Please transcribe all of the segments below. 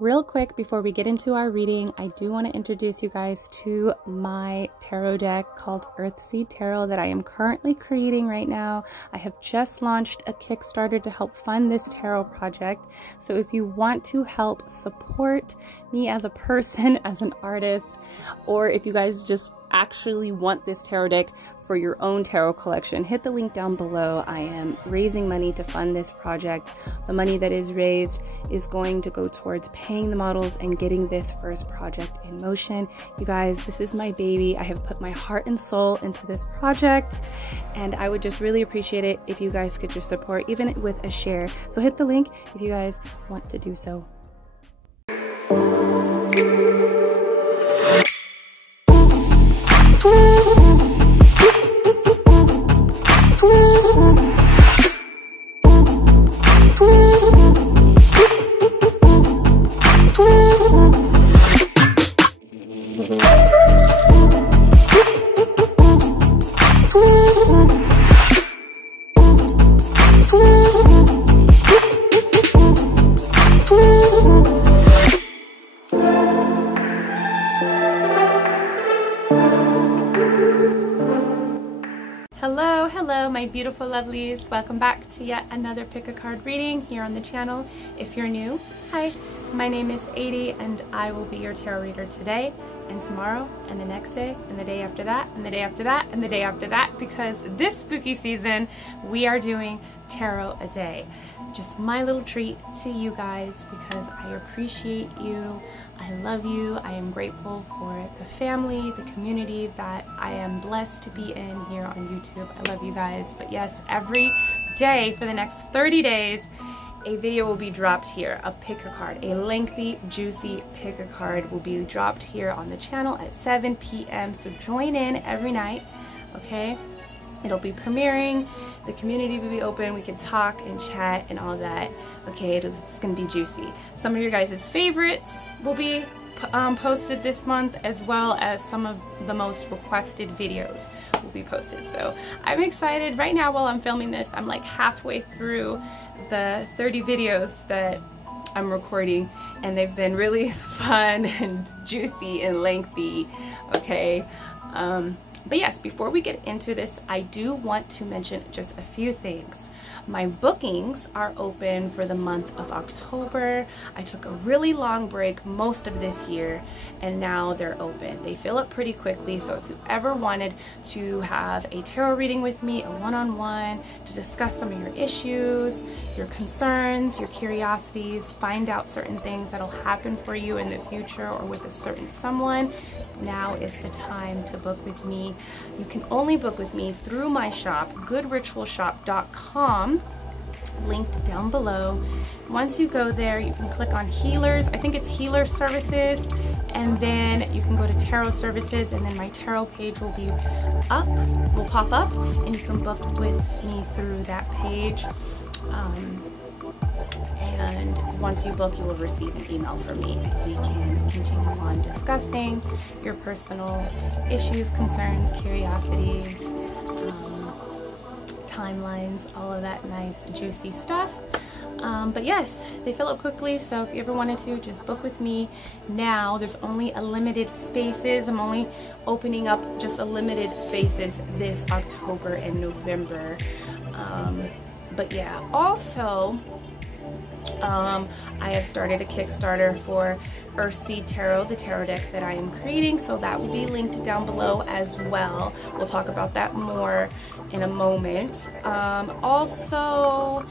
Real quick, before we get into our reading, I do want to introduce you guys to my tarot deck called EARTHSEED Tarot that I am currently creating right now. I have just launched a Kickstarter to help fund this tarot project. So if you want to help support me as a person, as an artist, or if you guys just actually want this tarot deck for your own tarot collection, hit the link down below. I am raising money to fund this project. The money that is raised is going to go towards paying the models and getting this first project in motion. You guys, this is my baby. I have put my heart and soul into this project, and I would just really appreciate it if you guys could just support, even with a share. So hit the link if you guys want to do so. Hello my beautiful lovelies, welcome back to yet another pick a card reading here on the channel. If you're new, hi, my name is ADIE and I will be your tarot reader today and tomorrow and the next day and the day after that and the day after that and the day after that, because this spooky season we are doing tarot a day. Just my little treat to you guys because I appreciate you, I love you, I am grateful for the family, the community that I am blessed to be in here on YouTube. I love you guys. But yes, every day for the next 30 days a video will be dropped here, a pick a card, a lengthy juicy pick a card will be dropped here on the channel at 7 p.m. so join in every night, okay? It'll be premiering, the community will be open, we can talk and chat and all that, okay? It's gonna be juicy. Some of your guys' favorites will be posted this month, as well as some of the most requested videos will be posted. So I'm excited. Right now while I'm filming this, I'm like halfway through the 30 videos that I'm recording, and they've been really fun and juicy and lengthy, okay? But yes, before we get into this, I do want to mention just a few things. My bookings are open for the month of October. I took a really long break most of this year, and now they're open. They fill up pretty quickly, so if you ever wanted to have a tarot reading with me, a one-on-one, to discuss some of your issues, your concerns, your curiosities, find out certain things that'll happen for you in the future or with a certain someone, now is the time to book with me. You can only book with me through my shop, goodritualshop.com, linked down below. Once you go there, you can click on healers. I think it's healer services, and then you can go to tarot services, and then my tarot page will be up, will pop up, and you can book with me through that page. And once you book, you will receive an email from me. We can continue on discussing your personal issues, concerns, curiosities, timelines, all of that nice juicy stuff. But yes, they fill up quickly, so if you ever wanted to, just book with me now. There's only a limited spaces. I'm only opening up just a limited spaces this October and November. But yeah, also I have started a Kickstarter for EARTHSEED Tarot, the tarot deck that I am creating, so that will be linked down below as well. We'll talk about that more in a moment. Also,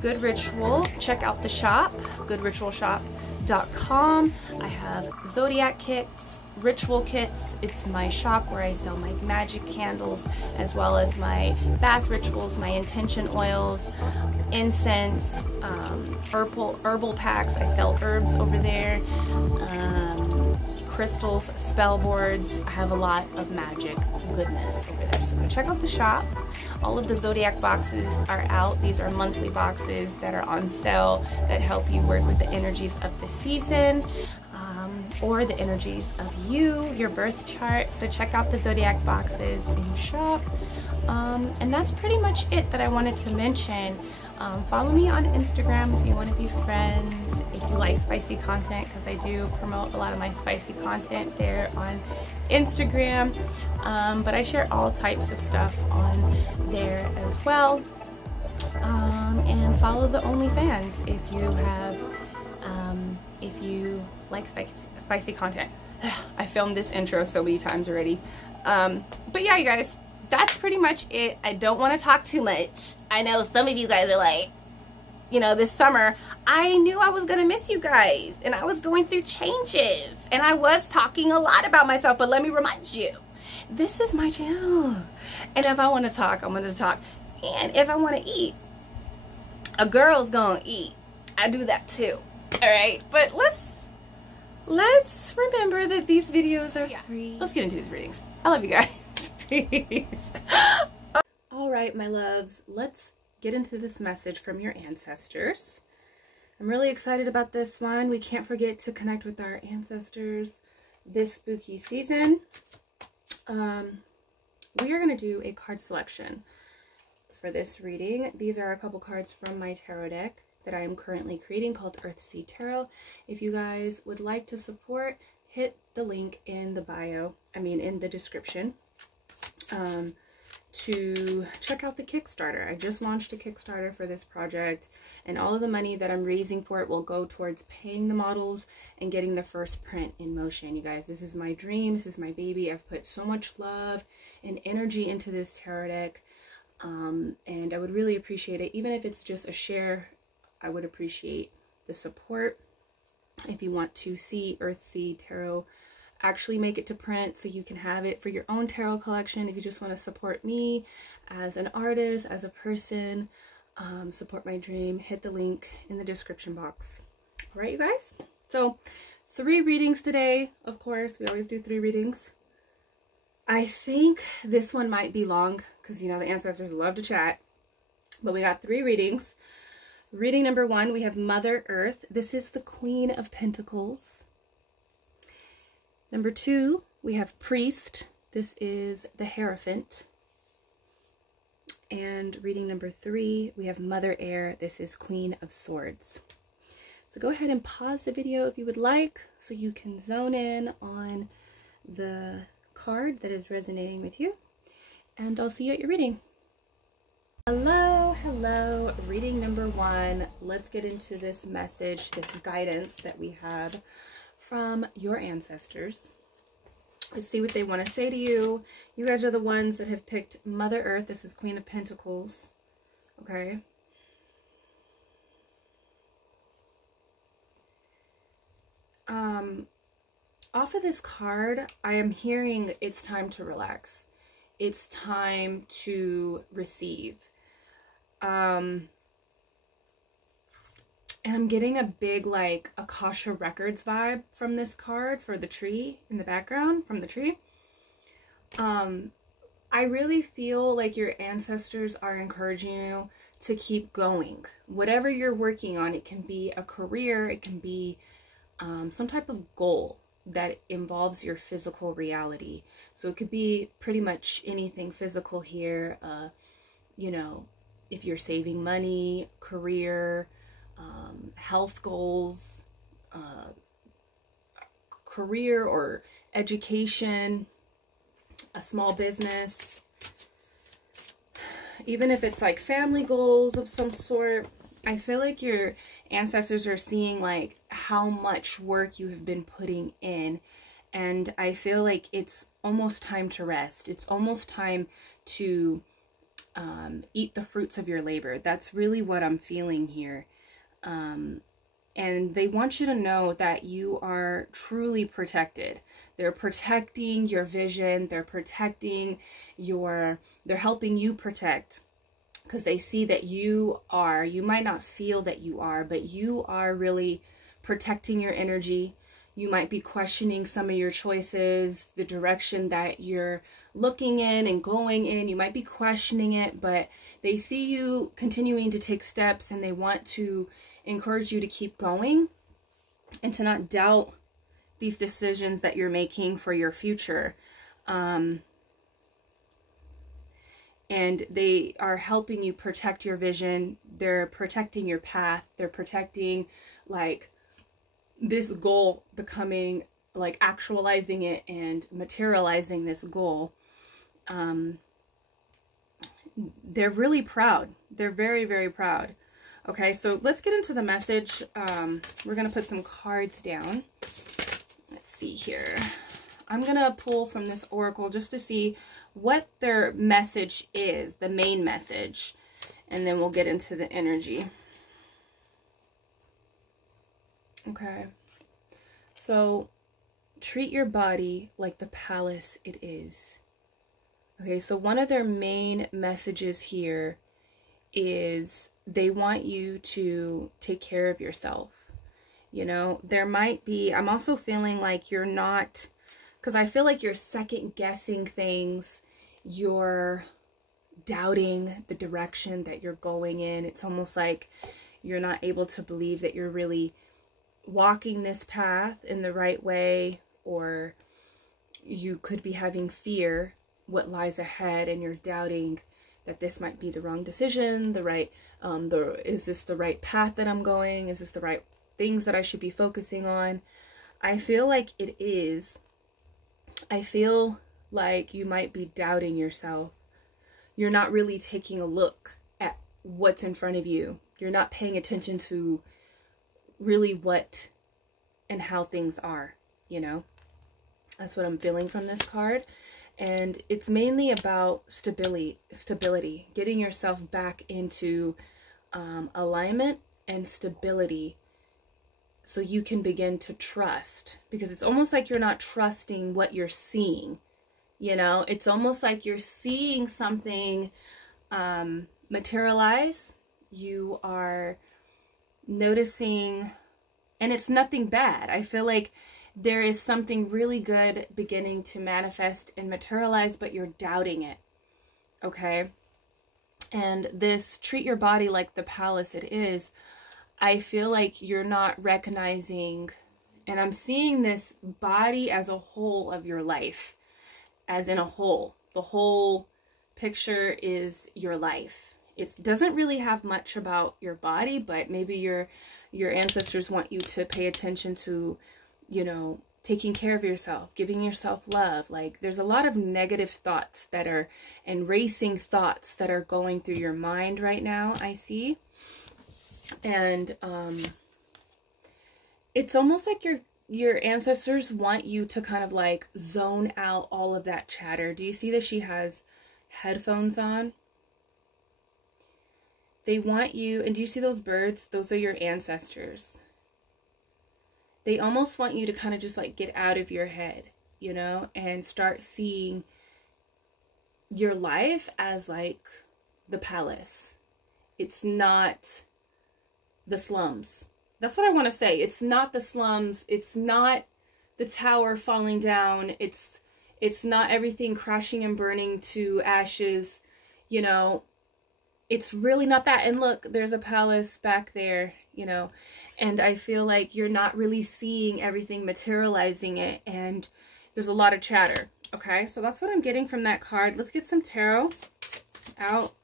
Good Ritual, check out the shop, goodritualshop.com. I have zodiac kits, ritual kits. It's my shop where I sell my magic candles, as well as my bath rituals, my intention oils, incense, herbal packs. I sell herbs over there, crystals, spell boards. I have a lot of magic goodness over there, so go check out the shop. All of the zodiac boxes are out. These are monthly boxes that are on sale that help you work with the energies of the season, or the energies of you, your birth chart. So check out the zodiac boxes in shop. And that's pretty much it that I wanted to mention. Follow me on Instagram if you want to be friends, if you like spicy content, because I do promote a lot of my spicy content there on Instagram. But I share all types of stuff on there as well. And follow the OnlyFans if you have, if you like spicy content. I filmed this intro so many times already. But yeah, you guys, that's pretty much it. I don't want to talk too much. I know some of you guys are like, you know, this summer, I knew I was going to miss you guys, and I was going through changes, and I was talking a lot about myself, but let me remind you, this is my channel, and if I want to talk, I'm going to talk, and if I want to eat, a girl's going to eat. I do that too, all right? But let's remember that these videos are free. Let's get into these readings. I love you guys. Peace. All right, my loves, let's get into this message from your ancestors. I'm really excited about this one. We can't forget to connect with our ancestors this spooky season. We are going to do a card selection for this reading. These are a couple cards from my tarot deck that I am currently creating called EARTHSEED Tarot. If you guys would like to support, hit the link in the bio, in the description, to check out the Kickstarter. I just launched a Kickstarter for this project, and all of the money that I'm raising for it will go towards paying the models and getting the first print in motion. You guys, this is my dream. This is my baby. I've put so much love and energy into this tarot deck, and I would really appreciate it. Even if it's just a share, I would appreciate the support. If you want to see EARTHSEED Tarot actually make it to print so you can have it for your own tarot collection, if you just want to support me as an artist, as a person, support my dream, hit the link in the description box. All right, you guys? So 3 readings today. Of course, we always do 3 readings. I think this one might be long because, you know, the ancestors love to chat, but we got 3 readings. Reading number 1, we have Mother Earth. This is the Queen of Pentacles. Number 2, we have Priest. This is the Hierophant. And reading number 3, we have Mother Air. This is Queen of Swords. So go ahead and pause the video if you would like, so you can zone in on the card that is resonating with you. And I'll see you at your reading. Hello, reading number 1. Let's get into this message, this guidance that we have from your ancestors. Let's see what they want to say to you. You guys are the ones that have picked Mother Earth. This is Queen of Pentacles. Okay. Off of this card, I am hearing it's time to relax. It's time to receive. And I'm getting a big, like, Akasha Records vibe from this card for the tree in the background, from the tree. I really feel like your ancestors are encouraging you to keep going. Whatever you're working on, it can be a career, it can be some type of goal that involves your physical reality. So it could be pretty much anything physical here. You know, if you're saving money, career, health goals, career or education, a small business, even if it's like family goals of some sort. I feel like your ancestors are seeing like how much work you have been putting in, and I feel like it's almost time to rest. It's almost time to eat the fruits of your labor. That's really what I'm feeling here. And they want you to know that you are truly protected. They're protecting your vision. They're protecting they're helping you protect, because they see that you might not feel that you are, but you are really protecting your energy. You might be questioning some of your choices, the direction that you're looking in and going in. You might be questioning it, but they see you continuing to take steps, and they want to encourage you to keep going and to not doubt these decisions that you're making for your future. And they are helping you protect your vision. They're protecting your path. They're protecting, like, this goal, becoming, like, actualizing it and materializing this goal. They're really proud. They're very, very proud. Okay, so let's get into the message. We're going to put some cards down. Let's see here. I'm going to pull from this oracle just to see what their message is, the main message, and then we'll get into the energy. Okay, so treat your body like the palace it is. Okay, so one of their main messages here is they want you to take care of yourself. You know, there might be, I'm also feeling like you're not, because I feel like you're second guessing things. You're doubting the direction that you're going in. It's almost like you're not able to believe that you're really walking this path in the right way, or you could be having fear what lies ahead, and you're doubting that this might be the wrong decision, the right, is this the right path that I'm going? Is this the right things that I should be focusing on? I feel like it is. I feel like you might be doubting yourself. You're not really taking a look at what's in front of you. You're not paying attention to really what and how things are, you know? That's what I'm feeling from this card. And it's mainly about stability, getting yourself back into alignment and stability, so you can begin to trust, because it's almost like you're not trusting what you're seeing. You know, it's almost like you're seeing something materialize. You are noticing, and it's nothing bad. I feel like there is something really good beginning to manifest and materialize, but you're doubting it. Okay? And this treat your body like the palace it is, I feel like you're not recognizing, and I'm seeing this body as a whole of your life, as in a whole. The whole picture is your life. It doesn't really have much about your body, but maybe your ancestors want you to pay attention to, you know, taking care of yourself, giving yourself love. Like, there's a lot of negative thoughts that are, and racing thoughts that are going through your mind right now, I see. And it's almost like your ancestors want you to kind of like zone out all of that chatter. Do you see that she has headphones on? They want you, and do you see those birds? Those are your ancestors. They almost want you to kind of just like get out of your head, you know, and start seeing your life as like the palace. It's not the slums. That's what I want to say. It's not the slums. It's not the tower falling down. It's not everything crashing and burning to ashes, you know. It's really not that. And look, there's a palace back there, you know, and I feel like you're not really seeing everything materializing it, and there's a lot of chatter. Okay, so that's what I'm getting from that card. Let's get some tarot out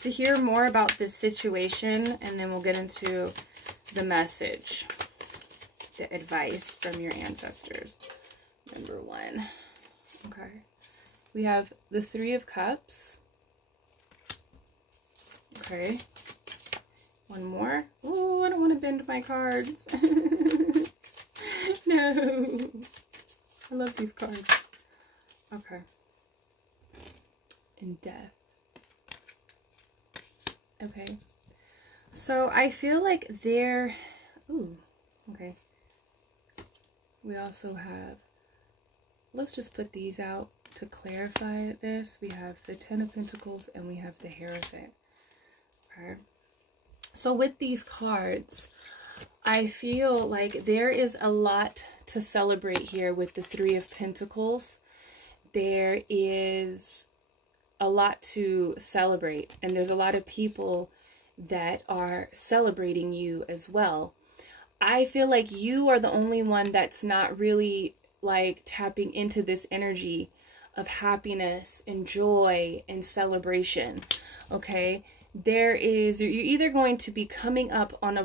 to hear more about this situation, and then we'll get into the message, the advice from your ancestors. Number one. Okay, we have the Three of Cups. Okay, one more. Oh, I don't want to bend my cards. No, I love these cards. Okay, and Death. Okay, so I feel like they're, ooh, okay. We also have, let's just put these out to clarify this. We have the Ten of Pentacles and we have the Hierophant. Okay. So with these cards, I feel like there is a lot to celebrate here with the Three of Pentacles. There is a lot to celebrate, and there's a lot of people that are celebrating you as well. I feel like you are the only one that's not really like tapping into this energy of happiness and joy and celebration. Okay, you're either going to be coming up on a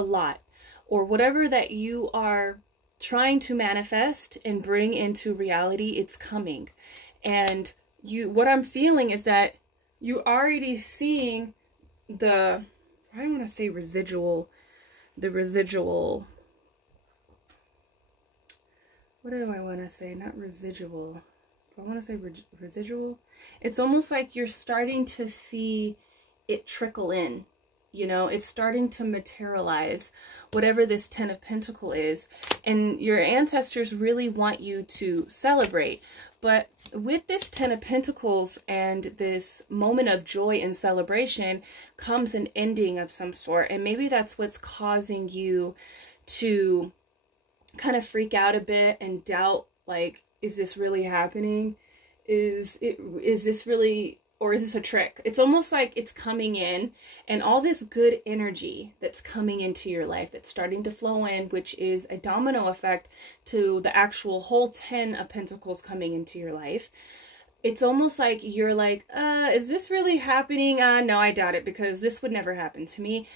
lot, or whatever that you are trying to manifest and bring into reality, it's coming. And what I'm feeling is that you're already seeing I don't want to say residual, what do I want to say? Not residual. I want to say residual. It's almost like you're starting to see it trickle in. You know, it's starting to materialize, whatever this Ten of Pentacles is. And your ancestors really want you to celebrate. But with this Ten of Pentacles and this moment of joy and celebration comes an ending of some sort. And maybe that's what's causing you to kind of freak out a bit and doubt, like, is this really happening? Is this really, or is this a trick? It's almost like it's coming in, and all this good energy that's coming into your life, that's starting to flow in, which is a domino effect to the actual whole 10 of Pentacles coming into your life. It's almost like you're like, is this really happening? No, I doubt it, because this would never happen to me.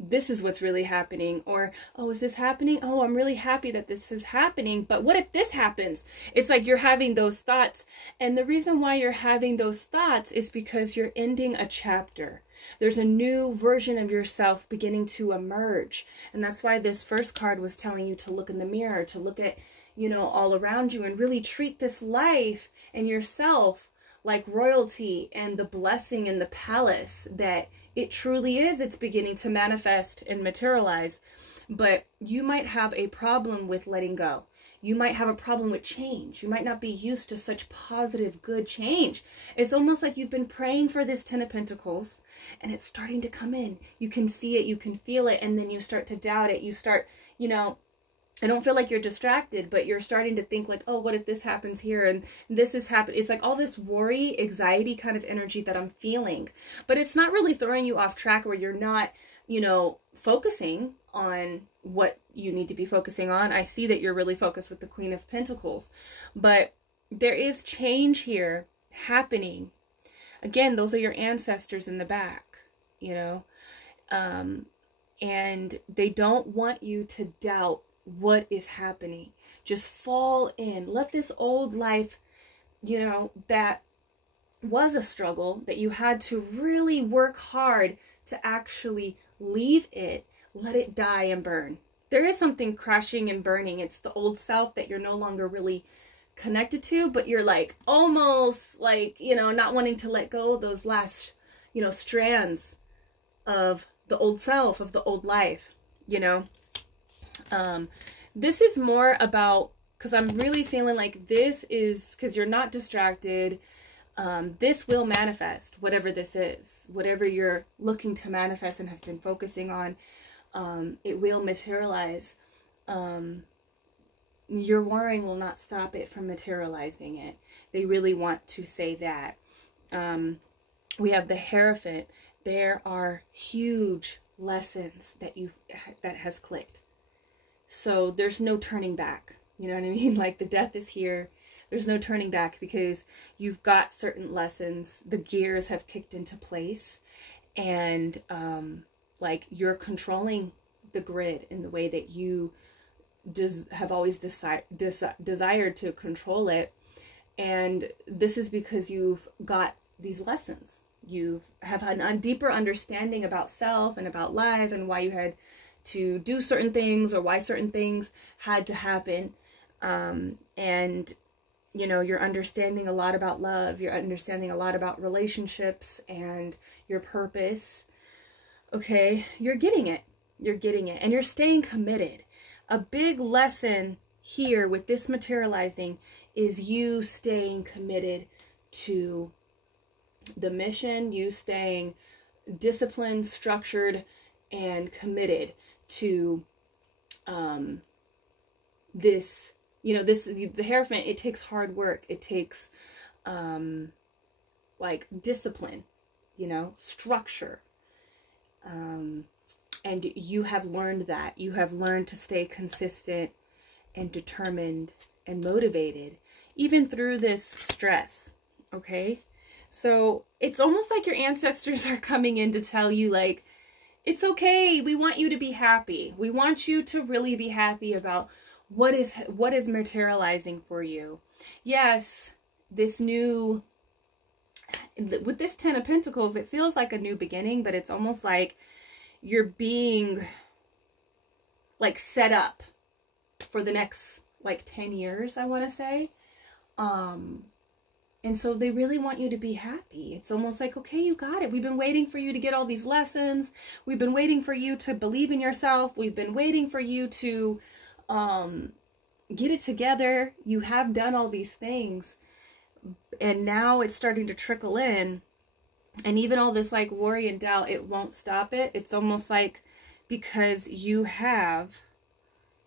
This is what's really happening. Or, oh, is this happening? Oh, I'm really happy that this is happening, but what if this happens? It's like you're having those thoughts. And the reason why you're having those thoughts is because you're ending a chapter. There's a new version of yourself beginning to emerge. And that's why this first card was telling you to look in the mirror, to look at, you know, all around you, and really treat this life and yourself like royalty and the blessing in the palace that it truly is. It's beginning to manifest and materialize. But you might have a problem with letting go. You might have a problem with change. You might not be used to such positive, good change. It's almost like you've been praying for this Ten of Pentacles, and it's starting to come in. You can see it, you can feel it, and then you start to doubt it. You start, you know, I don't feel like you're distracted, but you're starting to think like, oh, what if this happens here? And this is happening. It's like all this worry, anxiety kind of energy that I'm feeling. But it's not really throwing you off track where you're not, you know, focusing on what you need to be focusing on. I see that you're really focused with the Queen of Pentacles. But there is change here happening. Again, those are your ancestors in the back, you know. And they don't want you to doubt what is happening. Just fall in. Let this old life, you know, that was a struggle, that you had to really work hard to actually leave it, let it die and burn. There is something crashing and burning. It's the old self that you're no longer really connected to, but you're like almost like, you know, not wanting to let go of those last, you know, strands of the old self, of the old life, you know. This is more about, because I'm really feeling like this is, because you're not distracted, this will manifest, whatever this is, whatever you're looking to manifest and have been focusing on, it will materialize. Your worrying will not stop it from materializing it. They really want to say that. We have the Hierophant. There are huge lessons that has clicked. So there's no turning back. You know what I mean? Like the death is here. There's no turning back because you've got certain lessons. The gears have kicked into place. And like you're controlling the grid in the way that you have always desired to control it. And this is because you've got these lessons. You have had a deeper understanding about self and about life and why you had to do certain things or why certain things had to happen. And, you know, you're understanding a lot about love. You're understanding a lot about relationships and your purpose. Okay, you're getting it. You're getting it. And you're staying committed. A big lesson here with this materializing is you staying committed to the mission, you staying disciplined, structured, and committed to this, you know, the Hierophant, it takes hard work. It takes like discipline, you know, structure. And you have learned that. You have learned to stay consistent and determined and motivated, even through this stress, okay? So it's almost like your ancestors are coming in to tell you, like, it's okay. We want you to be happy. We want you to really be happy about what is materializing for you. Yes, this new, with this Ten of Pentacles, it feels like a new beginning, but it's almost like you're being like set up for the next like 10 years, I want to say. And so they really want you to be happy. It's almost like, okay, you got it. We've been waiting for you to get all these lessons. We've been waiting for you to believe in yourself. We've been waiting for you to get it together. You have done all these things. And now it's starting to trickle in. And even all this like worry and doubt, it won't stop it. It's almost like because you have,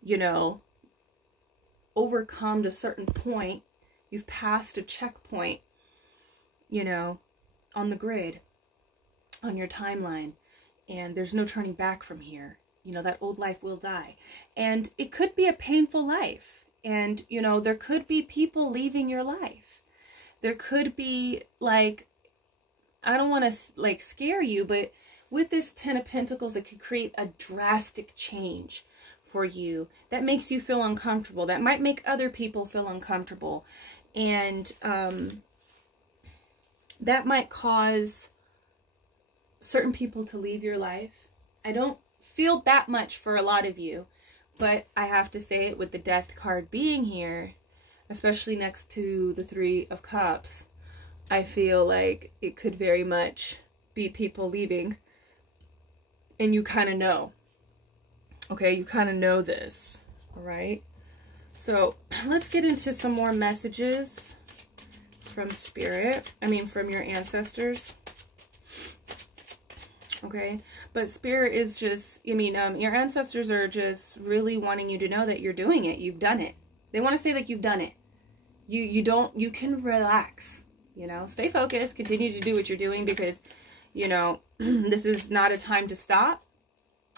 you know, overcome a certain point. You've passed a checkpoint, you know, on the grid, on your timeline, and there's no turning back from here. You know, that old life will die. And it could be a painful life. And, you know, there could be people leaving your life. There could be, like, I don't want to, like, scare you, but with this Ten of Pentacles, it could create a drastic change for you that makes you feel uncomfortable. That might make other people feel uncomfortable. And that might cause certain people to leave your life. I don't feel that much for a lot of you, but I have to say it, with the Death card being here, especially next to the Three of Cups, I feel like it could very much be people leaving. And you kind of know. Okay, you kind of know this. All right. So let's get into some more messages from Spirit. I mean, from your ancestors. Okay. But Spirit is just, I mean, your ancestors are just really wanting you to know that you're doing it. You've done it. They want to say like you've done it. You can relax, you know, stay focused, continue to do what you're doing, because, you know, this is not a time to stop,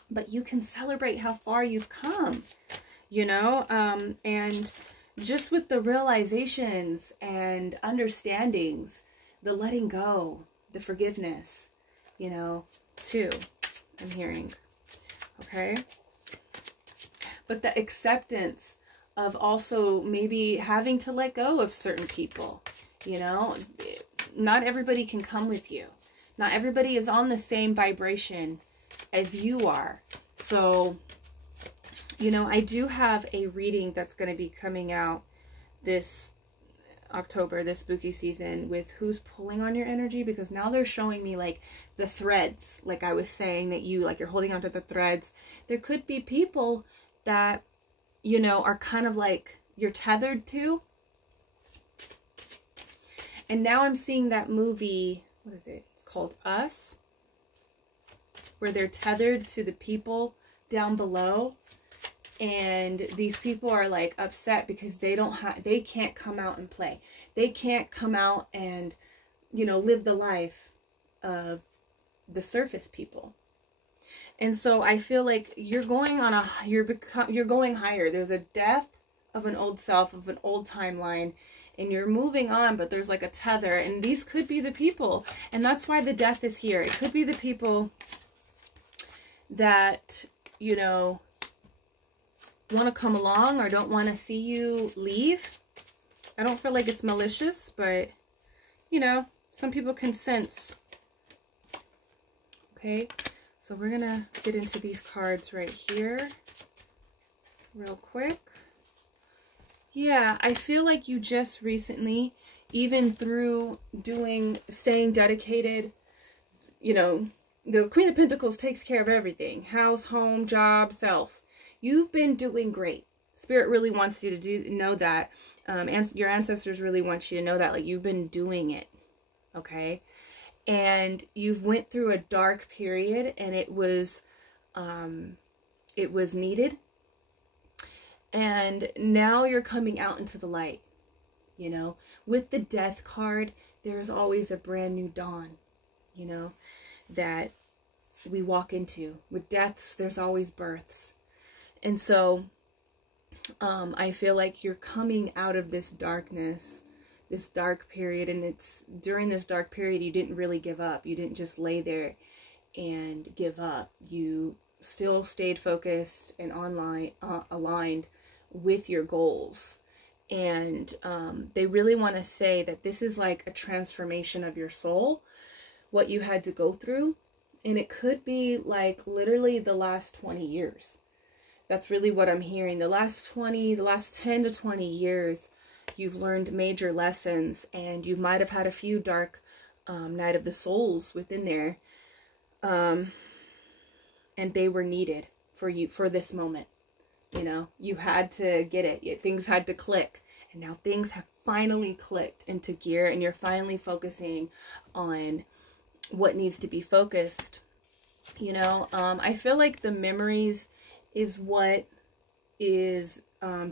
but you can celebrate how far you've come. You know, and just with the realizations and understandings, the letting go, the forgiveness, you know, too, I'm hearing, okay? But the acceptance of also maybe having to let go of certain people, you know? Not everybody can come with you. Not everybody is on the same vibration as you are. So, you know, I do have a reading that's going to be coming out this October, this spooky season, with who's pulling on your energy, because now they're showing me like the threads, like I was saying, that you, like, you're holding onto the threads. There could be people that, you know, are kind of like you're tethered to. And now I'm seeing that movie, what is it? It's called Us, where they're tethered to the people down below. And these people are like upset because they can't come out and play. They can't come out and, you know, live the life of the surface people. And so I feel like you're going on you're going higher. There's a death of an old self, of an old timeline, and you're moving on, but there's like a tether, and these could be the people. And that's why the death is here. It could be the people that, you know, want to come along or don't want to see you leave. I don't feel like it's malicious, but, you know, some people can sense. Okay, so we're gonna get into these cards right here real quick. Yeah, I feel like you just recently, even through staying dedicated, you know, the Queen of Pentacles takes care of everything. House, home, job, self. You've been doing great. Spirit really wants you to know that. And your ancestors really want you to know that. Like, you've been doing it. Okay? And you've went through a dark period, and it was it was needed. And now you're coming out into the light, you know. With the death card, there's always a brand new dawn, you know, that we walk into. With deaths, there's always births. And so I feel like you're coming out of this darkness, this dark period, and it's during this dark period you didn't really give up. You didn't just lay there and give up. You still stayed focused and aligned with your goals. And they really want to say that this is like a transformation of your soul, what you had to go through. And it could be like literally the last 20 years. That's really what I'm hearing. The last 10 to 20 years, you've learned major lessons, and you might have had a few dark night of the souls within there. And they were needed for you for this moment. You know, you had to get it. Things had to click. And now things have finally clicked into gear, and you're finally focusing on what needs to be focused. You know, I feel like the memories is what is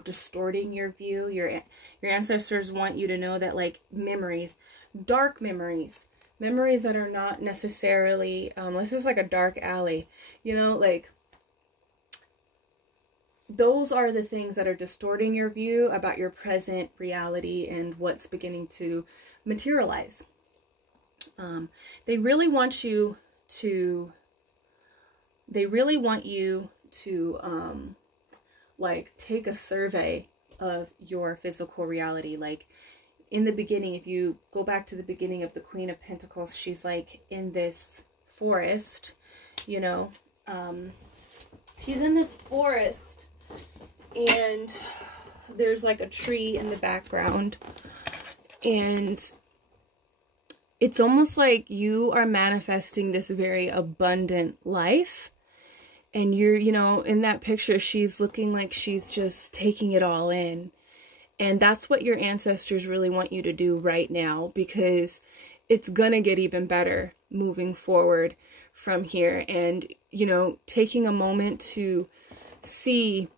distorting your view. Your ancestors want you to know that, like, memories, dark memories that are not necessarily, this is like a dark alley, you know, like, those are the things that are distorting your view about your present reality and what's beginning to materialize. They really want you to like take a survey of your physical reality. Like in the beginning, if you go back to the beginning of the Queen of Pentacles, she's like in this forest, you know, she's in this forest, and there's like a tree in the background, and it's almost like you are manifesting this very abundant life. And you're, you know, in that picture, she's looking like she's just taking it all in. And that's what your ancestors really want you to do right now, because it's gonna get even better moving forward from here. And, you know, taking a moment to see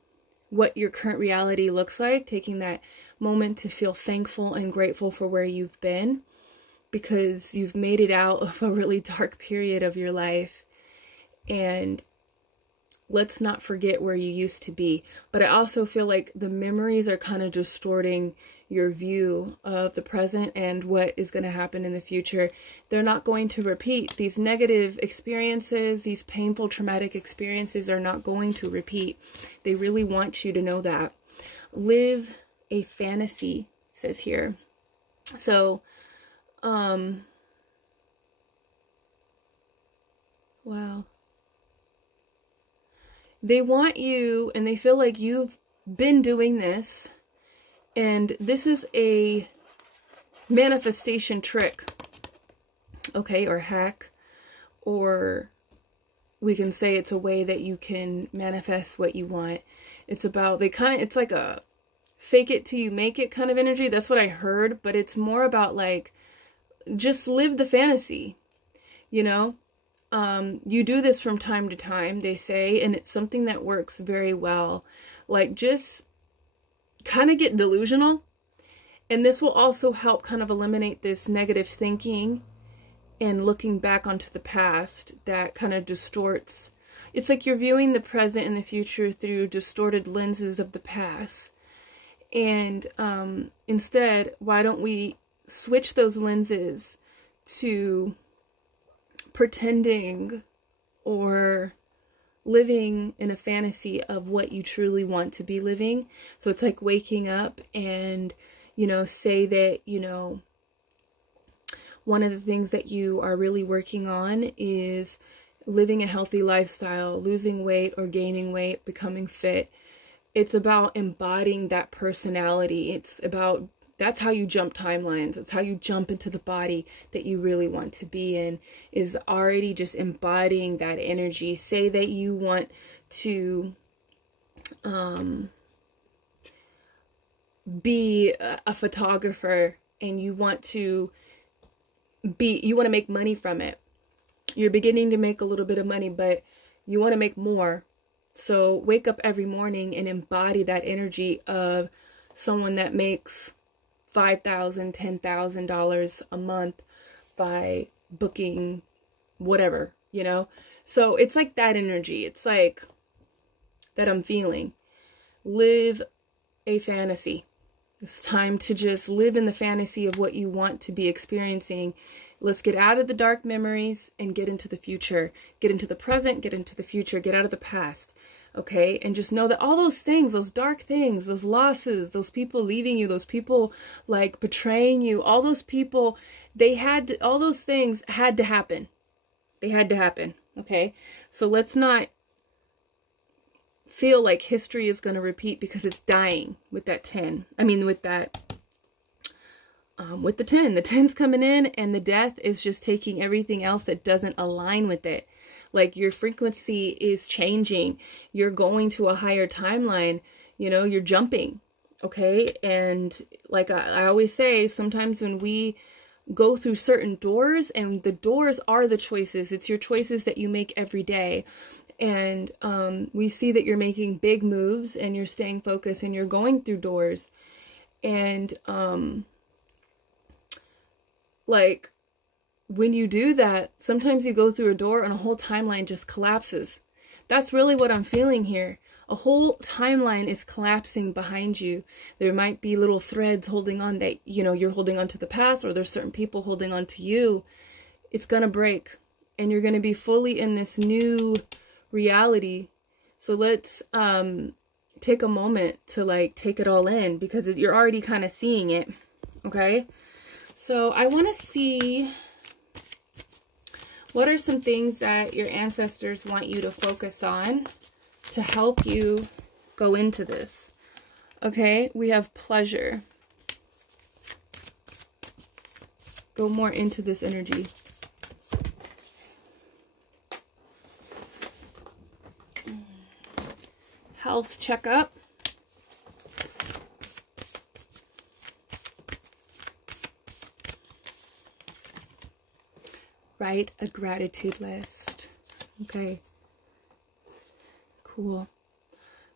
what your current reality looks like, taking that moment to feel thankful and grateful for where you've been, because you've made it out of a really dark period of your life. And let's not forget where you used to be. But I also feel like the memories are kind of distorting your view of the present and what is going to happen in the future. They're not going to repeat. These negative experiences, these painful, traumatic experiences are not going to repeat. They really want you to know that. Live a fantasy, it says here. So, wow. They want you, and they feel like you've been doing this, and this is a manifestation trick, okay, or hack, or we can say it's a way that you can manifest what you want. It's about, it's like a fake it till you make it kind of energy. That's what I heard, but it's more about like, just live the fantasy, you know? You do this from time to time, they say, and it's something that works very well. Like, just kind of get delusional. And this will also help kind of eliminate this negative thinking and looking back onto the past that kind of distorts. It's like you're viewing the present and the future through distorted lenses of the past. And instead, why don't we switch those lenses to pretending or living in a fantasy of what you truly want to be living. So it's like waking up and, you know, say that, you know, one of the things that you are really working on is living a healthy lifestyle, losing weight or gaining weight, becoming fit. It's about embodying that personality. It's about, that's how you jump timelines. It's how you jump into the body that you really want to be in, is already just embodying that energy. Say that you want to be a photographer, and you want to make money from it. You're beginning to make a little bit of money, but you want to make more. So wake up every morning and embody that energy of someone that makes $5,000, $10,000 a month by booking whatever, you know? So it's like that energy. It's like that I'm feeling. Live a fantasy. It's time to just live in the fantasy of what you want to be experiencing. Let's get out of the dark memories and get into the future. Get into the present, get into the future, get out of the past. Okay? And just know that all those things, those dark things, those losses, those people leaving you, those people like betraying you, all those people, all those things had to happen. They had to happen. Okay? So let's not feel like history is going to repeat because it's dying with that 10. I mean, with that, with the 10. The 10's coming in and the death is just taking everything else that doesn't align with it. Like your frequency is changing. You're going to a higher timeline. You know, you're jumping. Okay. And like I always say, sometimes when we go through certain doors, and the doors are the choices. It's your choices that you make every day. And we see that you're making big moves and you're staying focused and you're going through doors. And like when you do that, sometimes you go through a door and a whole timeline just collapses. That's really what I'm feeling here. A whole timeline is collapsing behind you. There might be little threads holding on that, you know, you're holding on to the past, or there's certain people holding on to you. It's going to break and you're going to be fully in this new reality. So let's take a moment to like take it all in, because you're already kind of seeing it. Okay, so I want to see what are some things that your ancestors want you to focus on to help you go into this. Okay, we have pleasure. Go more into this energy. Health checkup. Write a gratitude list. Okay. Cool.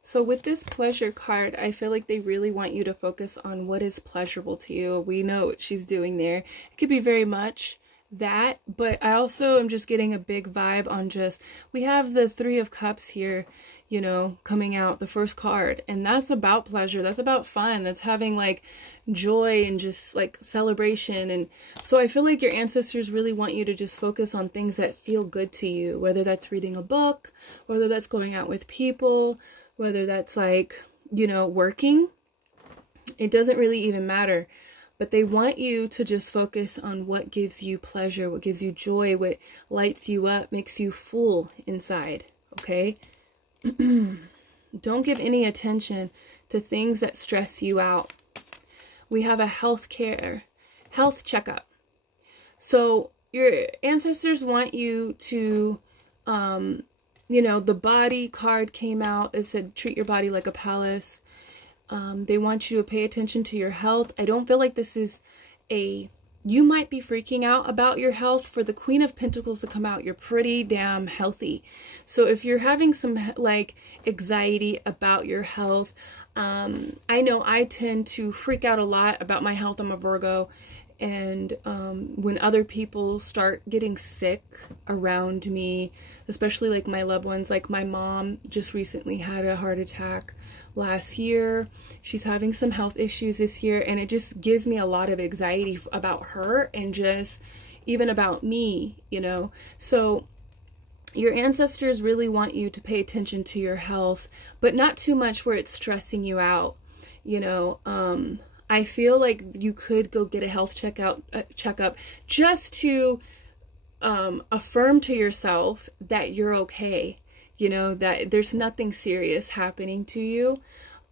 So with this pleasure card, I feel like they really want you to focus on what is pleasurable to you. We know what she's doing there. It could be very much that, but I also am just getting a big vibe on just, we have the 3 of Cups here, you know, coming out, the first card, and that's about pleasure, that's about fun, that's having like joy and just like celebration. And so I feel like your ancestors really want you to just focus on things that feel good to you, whether that's reading a book, whether that's going out with people, whether that's like, you know, working. It doesn't really even matter. But they want you to just focus on what gives you pleasure, what gives you joy, what lights you up, makes you full inside, okay? Don't give any attention to things that stress you out. We have a health checkup. So your ancestors want you to, you know, the body card came out. It said, treat your body like a palace. They want you to pay attention to your health. I don't feel like this is you might be freaking out about your health. For the Queen of Pentacles to come out, you're pretty damn healthy. So if you're having some like anxiety about your health, I know I tend to freak out a lot about my health. I'm a Virgo. And when other people start getting sick around me, especially like my loved ones, like my mom just recently had a heart attack last year. She's having some health issues this year, and it just gives me a lot of anxiety about her and just even about me, you know. So your ancestors really want you to pay attention to your health, but not too much where it's stressing you out, you know. I feel like you could go get a health checkup just to affirm to yourself that you're okay, you know, that there's nothing serious happening to you.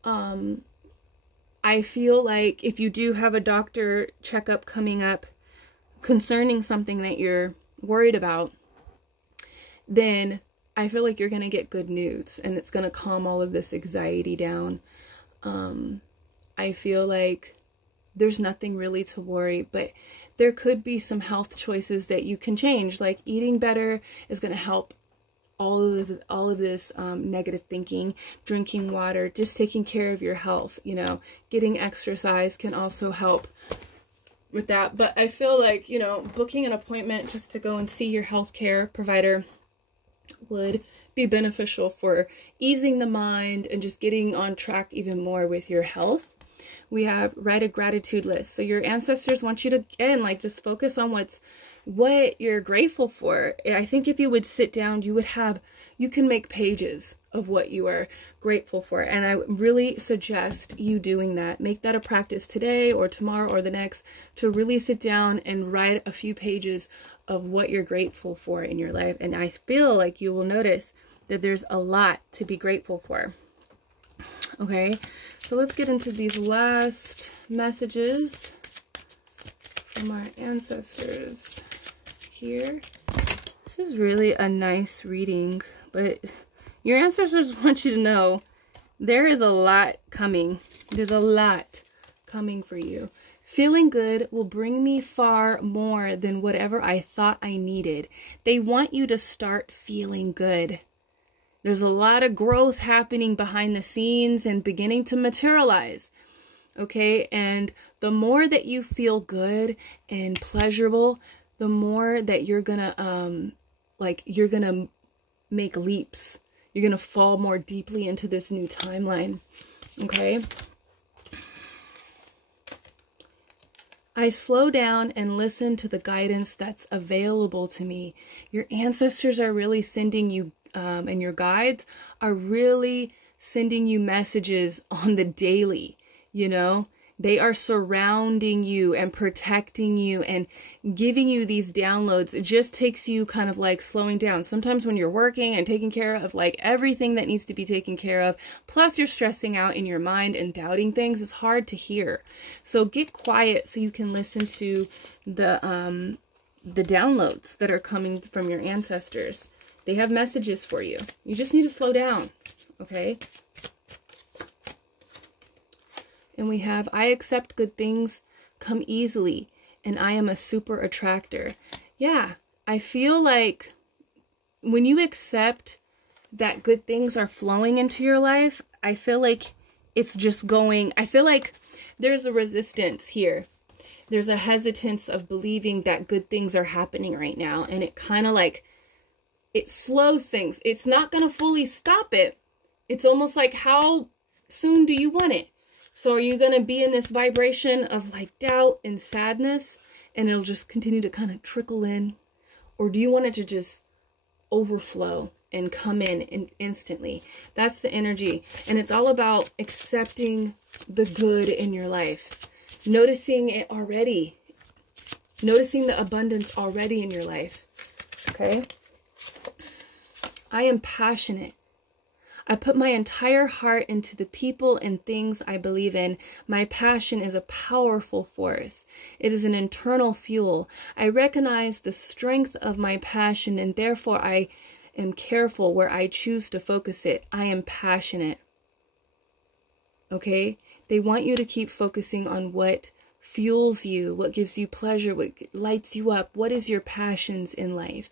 I feel like if you do have a doctor checkup coming up concerning something that you're worried about, then I feel like you're going to get good news and it's going to calm all of this anxiety down. I feel like there's nothing really to worry, but there could be some health choices that you can change, like eating better is going to help all of this negative thinking. Drinking water, just taking care of your health, you know, getting exercise can also help with that. But I feel like, you know, booking an appointment just to go and see your healthcare provider would be beneficial for easing the mind and just getting on track even more with your health. We have write a gratitude list. So your ancestors want you to, again, like, just focus on what you're grateful for. I think if you would sit down, you can make pages of what you are grateful for. And I really suggest you doing that. Make that a practice today or tomorrow or the next, to really sit down and write a few pages of what you're grateful for in your life. And I feel like you will notice that there's a lot to be grateful for. Okay, so let's get into these last messages from our ancestors here. This is really a nice reading, but your ancestors want you to know there is a lot coming. There's a lot coming for you. Feeling good will bring me far more than whatever I thought I needed. They want you to start feeling good. There's a lot of growth happening behind the scenes and beginning to materialize. Okay, and the more that you feel good and pleasurable, the more that you're gonna you're gonna make leaps. You're gonna fall more deeply into this new timeline. Okay. I slow down and listen to the guidance that's available to me. Your ancestors are really sending you, and your guides are really sending you messages on the daily, you know? They are surrounding you and protecting you and giving you these downloads. It just takes you kind of like slowing down. Sometimes when you're working and taking care of like everything that needs to be taken care of, plus you're stressing out in your mind and doubting things, it's hard to hear. So get quiet so you can listen to the downloads that are coming from your ancestors. They have messages for you. You just need to slow down, okay? And we have, I accept good things come easily, and I am a super attractor. Yeah, I feel like when you accept that good things are flowing into your life, I feel like it's just going, I feel like there's a resistance here. There's a hesitance of believing that good things are happening right now, and it kind of like, it slows things. It's not going to fully stop it. It's almost like, how soon do you want it? So are you going to be in this vibration of like doubt and sadness, and it'll just continue to kind of trickle in? Or do you want it to just overflow and come in instantly? That's the energy. And it's all about accepting the good in your life. Noticing it already. Noticing the abundance already in your life. Okay? I am passionate. I put my entire heart into the people and things I believe in. My passion is a powerful force. It is an internal fuel. I recognize the strength of my passion, and therefore I am careful where I choose to focus it. I am passionate. Okay? They want you to keep focusing on what fuels you, what gives you pleasure, what lights you up. What is your passions in life?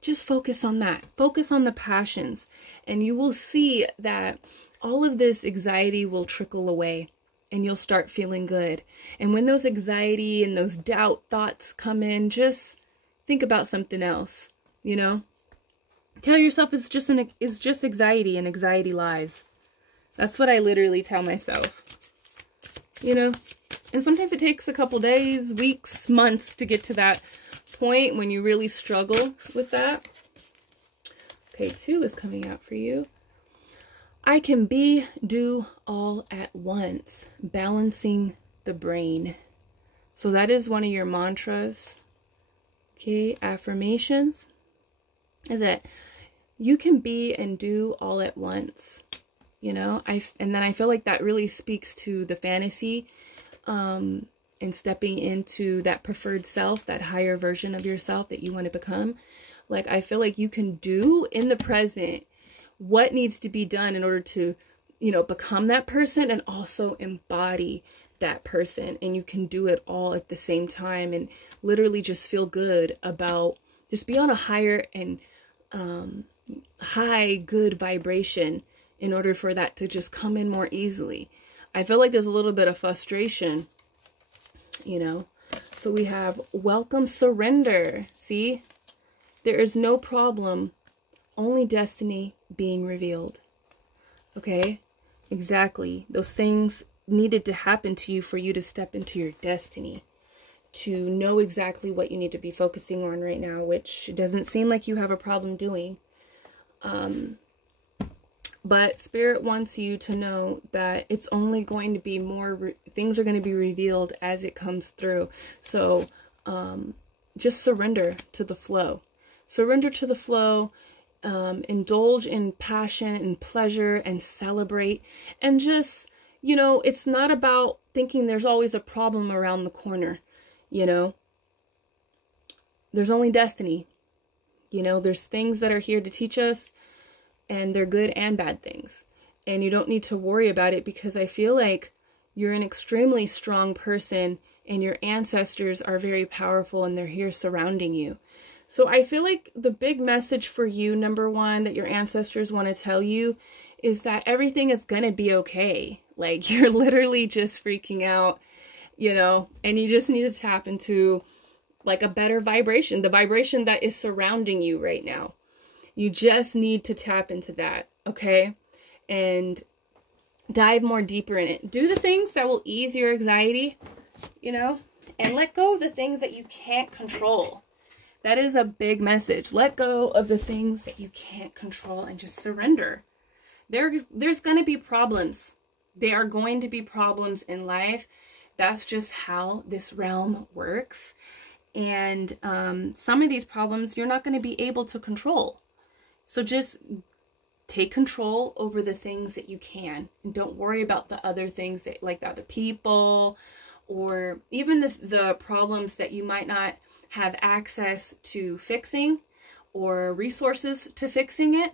Just focus on that. Focus on the passions, and you will see that all of this anxiety will trickle away, and you'll start feeling good. And when those anxiety and those doubt thoughts come in, just think about something else, you know? Tell yourself it's just anxiety, and anxiety lies. That's what I literally tell myself, you know? And sometimes it takes a couple days, weeks, months to get to that point when you really struggle with that. Okay, 2 is coming out for you. I can do all at once, balancing the brain. So that is one of your mantras. Okay, affirmations is that you can be and do all at once. You know, and then I feel like that really speaks to the fantasy, and stepping into that preferred self, that higher version of yourself that you want to become. Like, I feel like you can do in the present what needs to be done in order to, you know, become that person and also embody that person. And you can do it all at the same time and literally just feel good about, just be on a higher and high, good vibration in order for that to just come in more easily. I feel like there's a little bit of frustration, you know. So we have welcome surrender. See, there is no problem, only destiny being revealed. Okay, exactly. Those things needed to happen to you for you to step into your destiny, to know exactly what you need to be focusing on right now, which doesn't seem like you have a problem doing. But Spirit wants you to know that it's only going to be more, things are going to be revealed as it comes through. So just surrender to the flow. Surrender to the flow. Indulge in passion and pleasure and celebrate. And just, you know, it's not about thinking there's always a problem around the corner. You know, there's only destiny. You know, there's things that are here to teach us, and they're good and bad things. And you don't need to worry about it, because I feel like you're an extremely strong person and your ancestors are very powerful and they're here surrounding you. So I feel like the big message for you, number one, that your ancestors want to tell you is that everything is going to be okay. Like, you're literally just freaking out, you know, and you just need to tap into like a better vibration, the vibration that is surrounding you right now. You just need to tap into that, okay? And dive more deeper in it. Do the things that will ease your anxiety, you know, and let go of the things that you can't control. That is a big message. Let go of the things that you can't control and just surrender. There's going to be problems. There are going to be problems in life. That's just how this realm works. And some of these problems you're not going to be able to control. So just take control over the things that you can, and don't worry about the other things that, like the other people, or even the problems that you might not have access to fixing or resources to fixing it.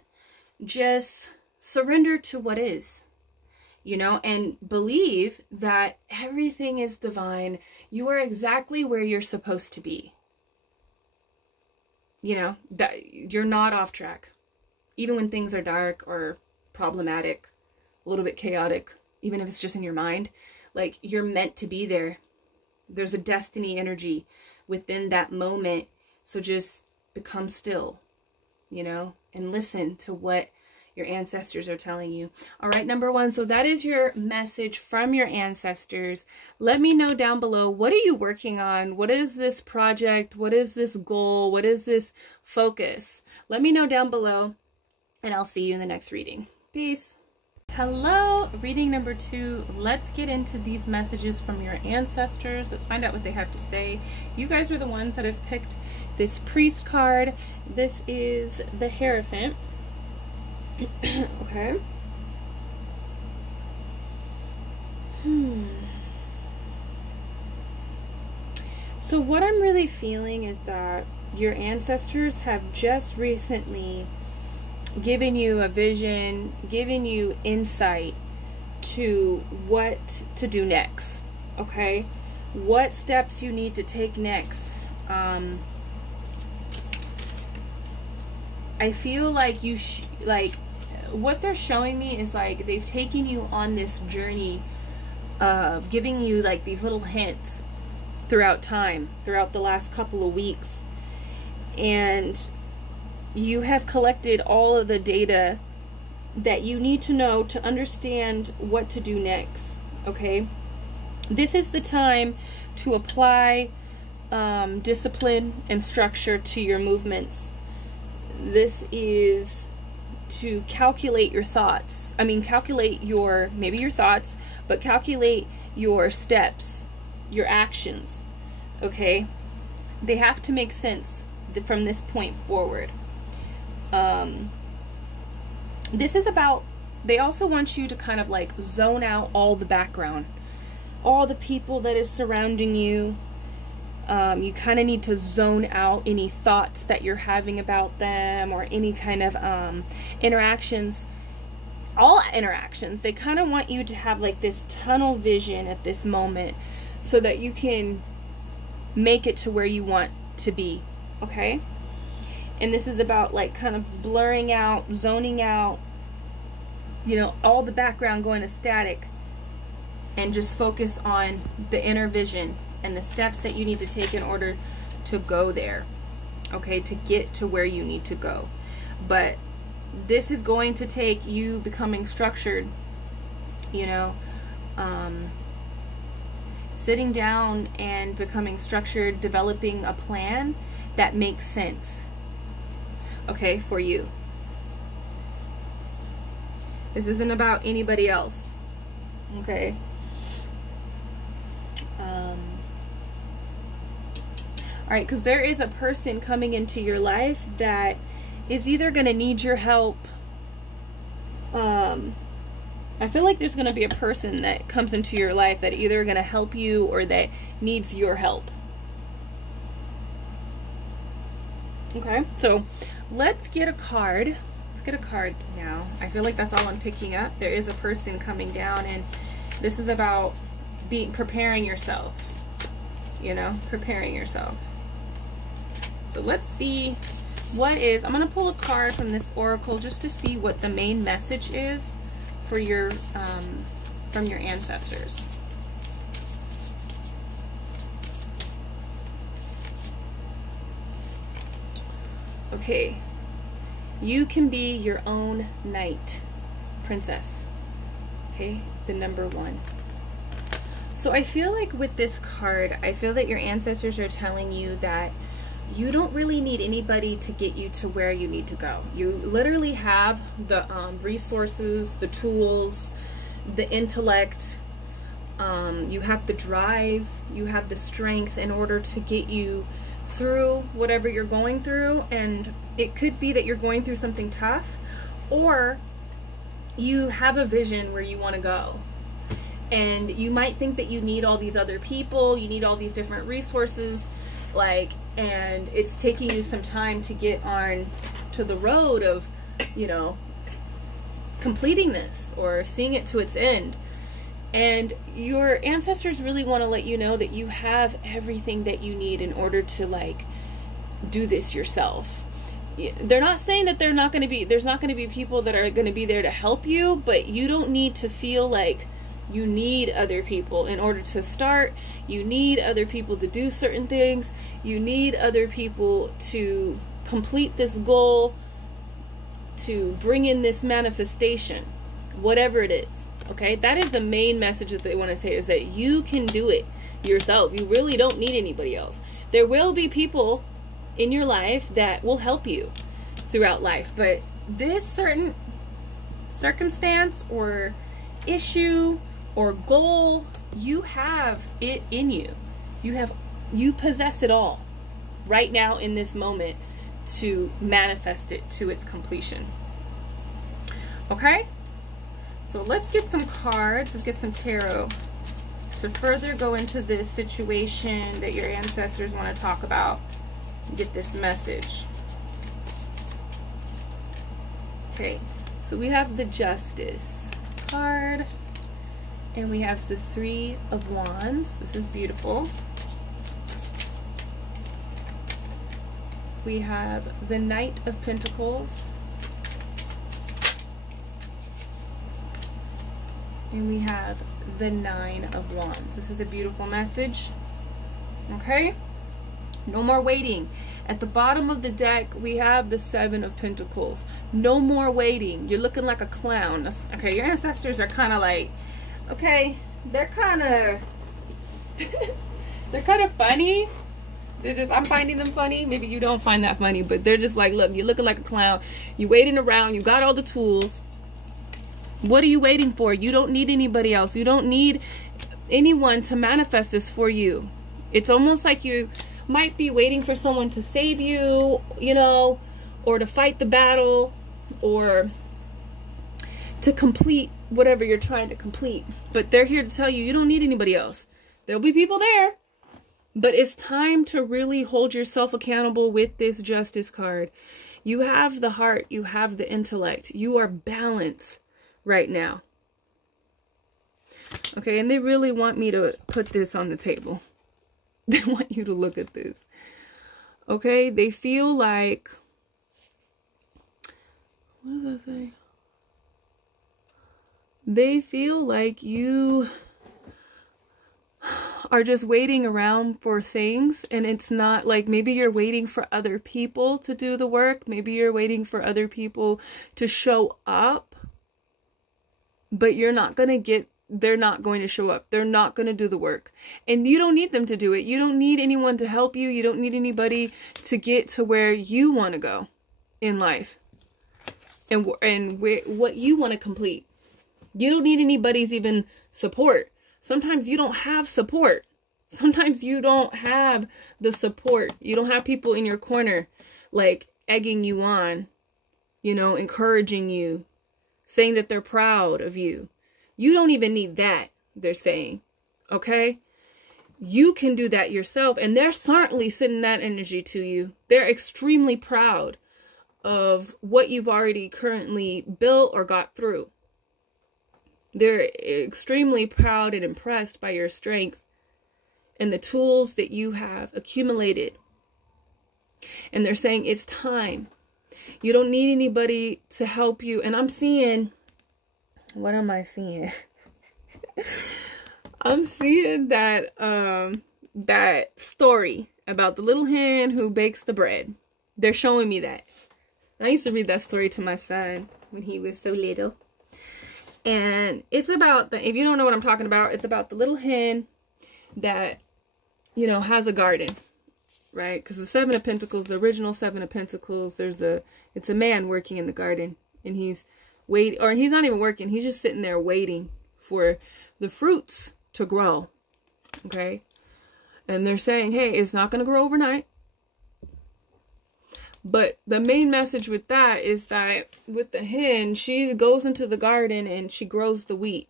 Just surrender to what is, you know, and believe that everything is divine. You are exactly where you're supposed to be. You know, that you're not off track. Even when things are dark or problematic, a little bit chaotic, even if it's just in your mind, like, you're meant to be there. There's a destiny energy within that moment. So just become still, you know, and listen to what your ancestors are telling you. All right, number one. So that is your message from your ancestors. Let me know down below, what are you working on? What is this project? What is this goal? What is this focus? Let me know down below, and I'll see you in the next reading. Peace. Hello, reading number 2. Let's get into these messages from your ancestors. Let's find out what they have to say. You guys are the ones that have picked this priest card. This is the Hierophant. Okay. So what I'm really feeling is that your ancestors have just recently given you a vision, giving you insight to what to do next, okay? What steps you need to take next. I feel like what they're showing me is like they've taken you on this journey of giving you like these little hints throughout time, throughout the last couple of weeks. And you have collected all of the data that you need to know to understand what to do next, okay? This is the time to apply discipline and structure to your movements. This is to calculate your thoughts. I mean, calculate your, maybe your thoughts, but calculate your steps, your actions, okay? They have to make sense from this point forward. This is about, they also want you to kind of like zone out all the background, all the people that is surrounding you. You kind of need to zone out any thoughts that you're having about them, or any kind of interactions. All interactions, they kind of want you to have like this tunnel vision at this moment so that you can make it to where you want to be, okay? And this is about like kind of blurring out, zoning out, you know, all the background going to static, and just focus on the inner vision and the steps that you need to take in order to go there, okay, to get to where you need to go. But this is going to take you becoming structured, you know, sitting down and becoming structured, developing a plan that makes sense, okay, for you. This isn't about anybody else, okay? All right, because there is a person coming into your life that is either going to need your help. I feel like there's going to be a person that comes into your life that either going to help you or that needs your help. Okay, so let's get a card. Let's get a card now. I feel like that's all I'm picking up. There is a person coming down, and this is about preparing yourself, you know, preparing yourself. So let's see what is, I'm going to pull a card from this oracle just to see what the main message is for your, from your ancestors. Okay, you can be your own knight, princess, okay, the number 1. So I feel like with this card, I feel that your ancestors are telling you that you don't really need anybody to get you to where you need to go. You literally have the resources, the tools, the intellect, you have the drive, you have the strength in order to get you through whatever you're going through. And it could be that you're going through something tough, or you have a vision where you want to go. And you might think that you need all these other people, you need all these different resources, like, and it's taking you some time to get on to the road of, you know, completing this or seeing it to its end. And your ancestors really want to let you know that you have everything that you need in order to, like, do this yourself. They're not saying that there's not going to be people that are going to be there to help you, but you don't need to feel like you need other people in order to start. You need other people to do certain things. You need other people to complete this goal, to bring in this manifestation, whatever it is. Okay, that is the main message that they want to say, is that you can do it yourself. You really don't need anybody else. There will be people in your life that will help you throughout life, but this certain circumstance or issue or goal, you have it in you. You possess it all right now in this moment to manifest it to its completion. Okay? So let's get some cards, let's get some tarot to further go into this situation that your ancestors want to talk about and get this message. Okay, so we have the Justice card, and we have the 3 of Wands. This is beautiful. We have the Knight of Pentacles. And we have the 9 of Wands. This is a beautiful message. Okay? No more waiting. At the bottom of the deck, we have the 7 of Pentacles. No more waiting. You're looking like a clown. Okay, your ancestors are kind of like, okay, they're kind of they're kind of funny. They're just, I'm finding them funny. Maybe you don't find that funny, but they're just like, look, you're looking like a clown. You're waiting around. You got all the tools. What are you waiting for? You don't need anybody else. You don't need anyone to manifest this for you. It's almost like you might be waiting for someone to save you, you know, or to fight the battle, or to complete whatever you're trying to complete. But they're here to tell you, you don't need anybody else. There'll be people there, but it's time to really hold yourself accountable with this Justice card. You have the heart, you have the intellect, you are balanced right now. Okay, and they really want me to put this on the table. They want you to look at this. Okay, they feel like what does that say? They feel like you are just waiting around for things, and it's not like, maybe you're waiting for other people to do the work. Maybe you're waiting for other people to show up, but you're not going to get, they're not going to show up. They're not going to do the work, and you don't need them to do it. You don't need anyone to help you. You don't need anybody to get to where you want to go in life and what you want to complete. You don't need anybody's even support. Sometimes you don't have support. Sometimes you don't have the support. You don't have people in your corner, like, egging you on, you know, encouraging you, saying that they're proud of you. You don't even need that, they're saying, okay? You can do that yourself, and they're certainly sending that energy to you. They're extremely proud of what you've already currently built or got through. They're extremely proud and impressed by your strength and the tools that you have accumulated. And they're saying it's time. You don't need anybody to help you. And I'm seeing, what am I seeing? I'm seeing that that story about the little hen who bakes the bread. They're showing me that. I used to read that story to my son when he was so little. And it's about the, if you don't know what I'm talking about, it's about the little hen that, you know, has a garden, right? Because the Seven of Pentacles, the original Seven of Pentacles, it's a man working in the garden, and he's waiting, or he's not even working, he's just sitting there waiting for the fruits to grow, okay? And they're saying, hey, it's not going to grow overnight. But the main message with that is that with the hen, she goes into the garden and she grows the wheat.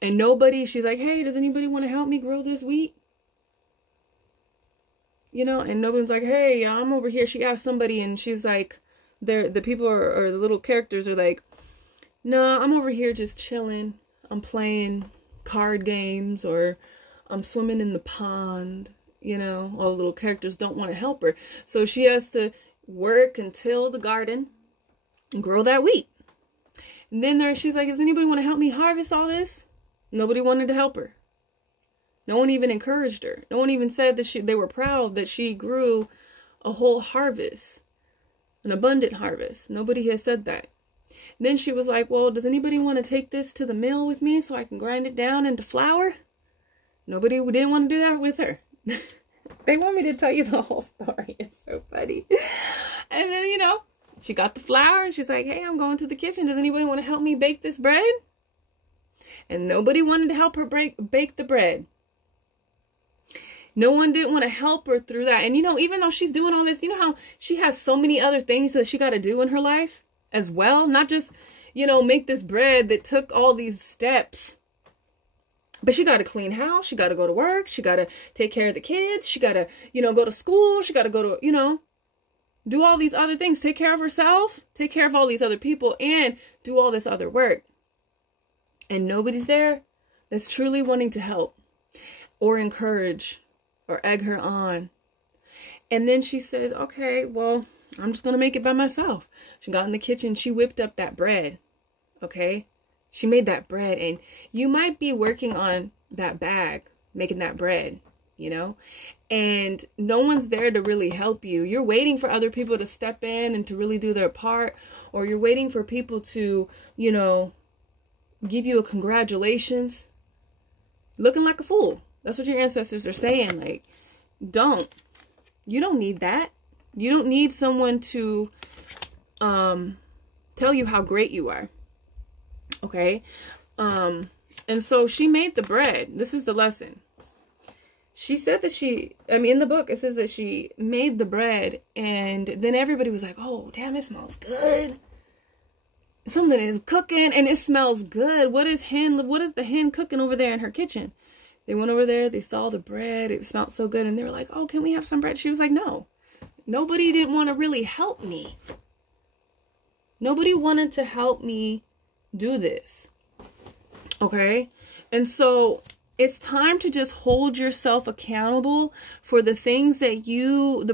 And nobody, she's like, hey, does anybody want to help me grow this wheat? You know, and nobody's like, hey, I'm over here. She asked somebody, and she's like, the people or the little characters are like, no, I'm over here just chilling. I'm playing card games, or I'm swimming in the pond. You know, all the little characters don't want to help her. So she has to work and till the garden and grow that wheat. And then she's like, does anybody want to help me harvest all this? Nobody wanted to help her. No one even encouraged her. No one even said that they were proud that she grew a whole harvest, an abundant harvest. Nobody has said that. And then she was like, well, does anybody want to take this to the mill with me so I can grind it down into flour? Nobody didn't want to do that with her. They want me to tell you the whole story. It's so funny. And then, you know, she got the flour and she's like, hey, I'm going to the kitchen. Does anybody want to help me bake this bread? And nobody wanted to help her bake the bread. No one didn't want to help her through that. And, you know, even though she's doing all this, you know how she has so many other things that she got to do in her life as well? Not just, you know, make this bread that took all these steps. But she got to clean house. She got to go to work. She got to take care of the kids. She got to, you know, go to school. She got to go to, you know, do all these other things. Take care of herself. Take care of all these other people. And do all this other work. And nobody's there that's truly wanting to help. Or encourage. Or egg her on. And then she says, okay, well, I'm just going to make it by myself. She got in the kitchen. She whipped up that bread. Okay. She made that bread, and you might be working on that bag, making that bread, you know, and no one's there to really help you. You're waiting for other people to step in and to really do their part, or you're waiting for people to, you know, give you a congratulations. Looking like a fool. That's what your ancestors are saying. Like, you don't need that. You don't need someone to tell you how great you are. Okay, and so she made the bread. This is the lesson. She said that in the book, it says that she made the bread, and then everybody was like, oh, damn, it smells good. Something is cooking, and it smells good. What is the hen cooking over there in her kitchen? They went over there, they saw the bread, it smelled so good, and they were like, oh, can we have some bread? She was like, no. Nobody didn't want to really help me. Nobody wanted to help me do this. Okay? And so it's time to just hold yourself accountable for the things that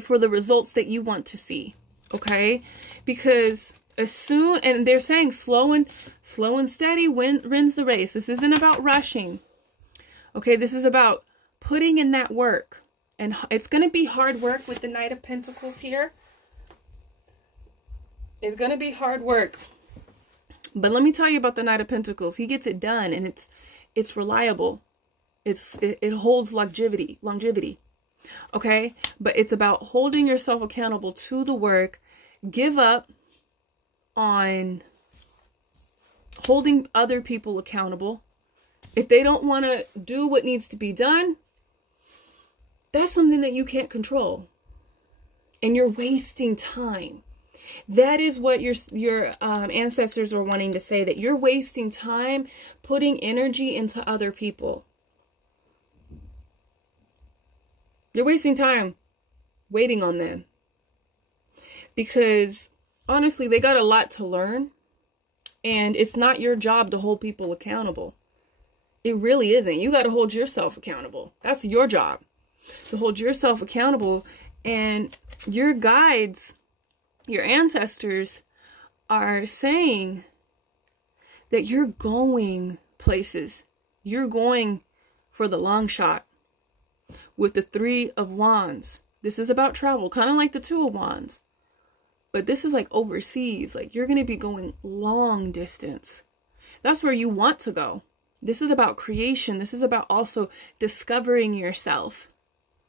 for the results that you want to see. Okay? Because As soon, and they're saying slow and steady wins the race. This isn't about rushing. Okay, this is about putting in that work. And it's going to be hard work with the Knight of Pentacles here. It's going to be hard work. But let me tell you about the Knight of Pentacles. He gets it done, and it's reliable. It holds longevity. Okay? But it's about holding yourself accountable to the work. Give up on holding other people accountable. If they don't want to do what needs to be done, that's something that you can't control. And you're wasting time. That is what your ancestors are wanting to say, that you're wasting time putting energy into other people. You're wasting time waiting on them. Because honestly, they got a lot to learn. And it's not your job to hold people accountable. It really isn't. You got to hold yourself accountable. That's your job. To hold yourself accountable. And your guides, your ancestors, are saying that you're going places. You're going for the long shot. With the Three of Wands. This is about travel. Kind of like the Two of Wands. But this is like overseas. Like you're going to be going long distance. That's where you want to go. This is about creation. This is about also discovering yourself.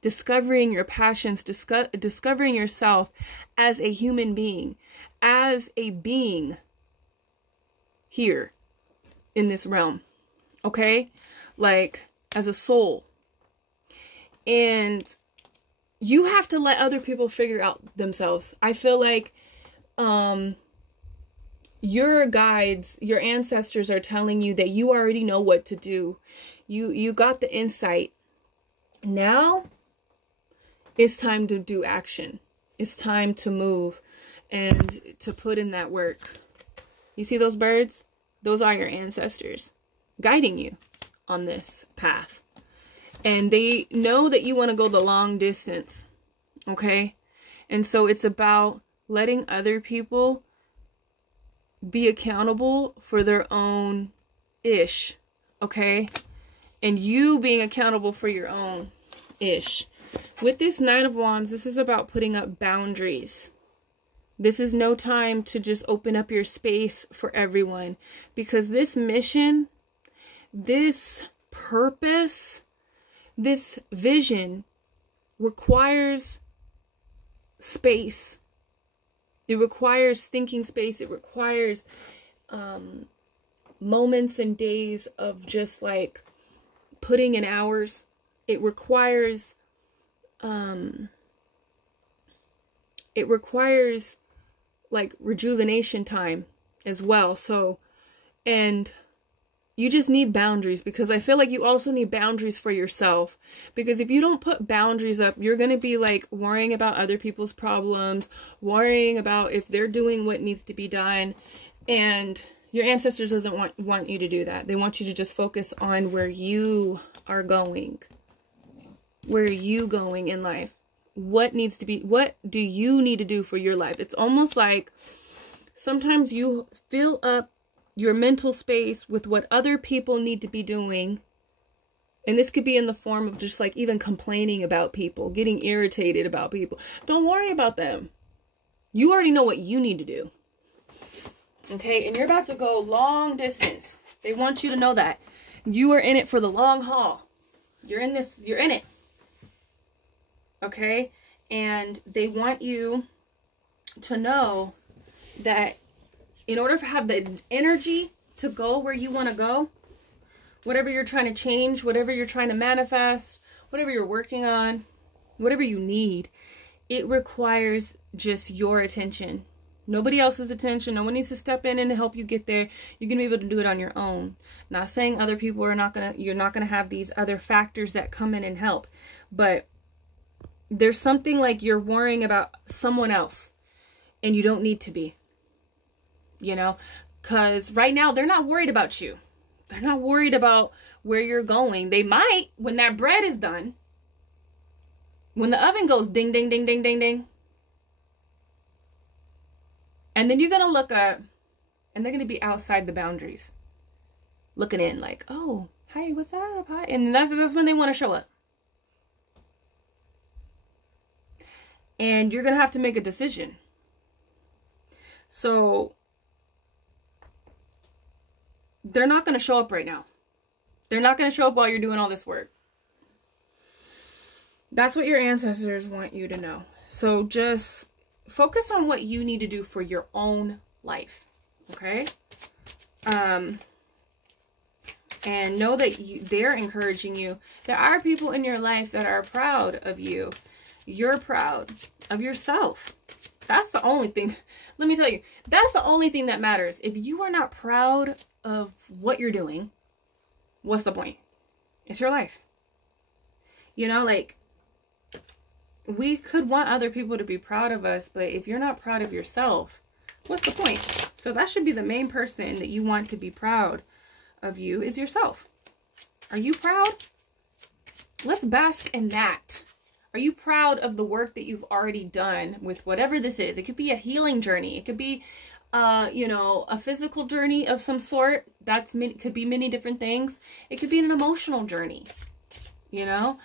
Discovering your passions. Discovering yourself as a human being. As a being here in this realm. Okay? Like as a soul. And you have to let other people figure out themselves. I feel like your guides, your ancestors are telling you that you already know what to do. You got the insight. Now it's time to do action. It's time to move and to put in that work. You see those birds? Those are your ancestors guiding you on this path. And they know that you want to go the long distance. Okay? And so it's about letting other people be accountable for their own ish. Okay? And you being accountable for your own ish. With this Nine of Wands, this is about putting up boundaries. This is no time to just open up your space for everyone. Because this mission, this purpose, this vision requires space. It requires thinking space. It requires moments and days of just like putting in hours. It requires like rejuvenation time as well. So, and you just need boundaries, because I feel like you also need boundaries for yourself. Because if you don't put boundaries up, you're going to be like worrying about other people's problems, worrying about if they're doing what needs to be done. And your ancestors doesn't want you to do that. They want you to just focus on where you are going. Where are you going in life? What needs to be, what do you need to do for your life? It's almost like sometimes you fill up your mental space with what other people need to be doing. And this could be in the form of just like even complaining about people, getting irritated about people. Don't worry about them. You already know what you need to do. Okay, and you're about to go long distance. They want you to know that. You are in it for the long haul. You're in this, you're in it. Okay, and they want you to know that in order to have the energy to go where you want to go, whatever you're trying to change, whatever you're trying to manifest, whatever you're working on, whatever you need, it requires just your attention. Nobody else's attention. No one needs to step in and help you get there. You're going to be able to do it on your own. Not saying other people are not going to, you're not going to have these other factors that come in and help. But there's something like you're worrying about someone else and you don't need to be. You know, because right now they're not worried about you. They're not worried about where you're going. They might when that bread is done. When the oven goes ding, ding, ding, ding, ding, ding. And then you're going to look up, and they're going to be outside the boundaries. Looking in like, oh, hi, what's up? Hi. And that's when they want to show up. And you're going to have to make a decision. So they're not going to show up right now. They're not going to show up while you're doing all this work. That's what your ancestors want you to know. So just focus on what you need to do for your own life. Okay? And know that they're encouraging you. There are people in your life that are proud of you. You're proud of yourself. That's the only thing. Let me tell you, that's the only thing that matters. If you are not proud of what you're doing, what's the point? It's your life. You know, like, we could want other people to be proud of us, but if you're not proud of yourself, what's the point? So that should be the main person that you want to be proud of you is yourself. Are you proud? Let's bask in that. Are you proud of the work that you've already done with whatever this is? It could be a healing journey. It could be, you know, a physical journey of some sort. Could be many different things. It could be an emotional journey. You know,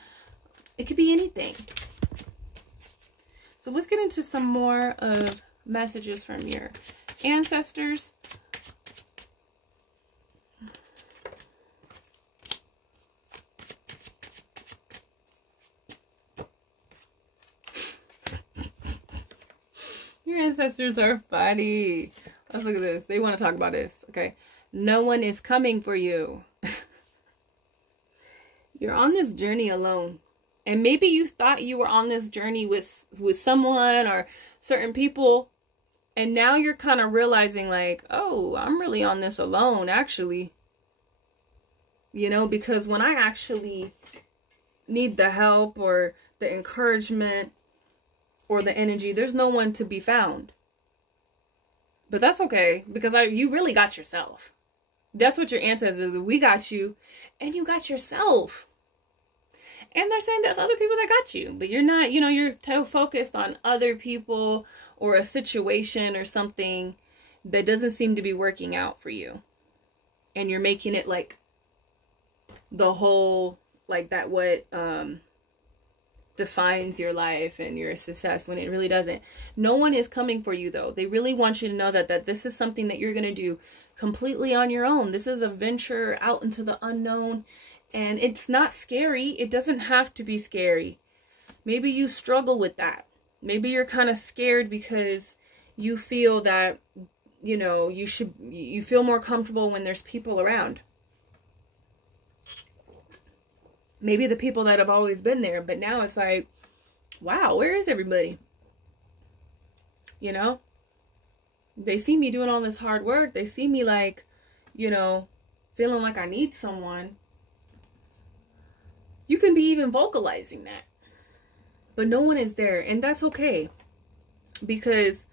it could be anything. So let's get into some more of messages from your ancestors. Your ancestors are funny. Let's look at this. They want to talk about this. Okay. No one is coming for you. You're on this journey alone. And maybe you thought you were on this journey with someone or certain people. And now you're kind of realizing like, oh, I'm really on this alone, actually. You know, because when I actually need the help or the encouragement or the energy, there's no one to be found. But that's okay, because you really got yourself. That's what your ancestors, we got you, and you got yourself. And they're saying there's other people that got you, but you're not, you know, you're so focused on other people or a situation or something that doesn't seem to be working out for you. And you're making it like the whole, like that what defines your life and your success, when it really doesn't. No one is coming for you though. They really want you to know that this is something that you're going to do completely on your own. This is a venture out into the unknown, and it's not scary. It doesn't have to be scary. Maybe you struggle with that. Maybe you're kind of scared because you feel that, you know, you feel more comfortable when there's people around. Maybe the people that have always been there, but now it's like, wow, where is everybody? You know, they see me doing all this hard work. They see me like, you know, feeling like I need someone. You can be even vocalizing that, but no one is there, and that's okay, because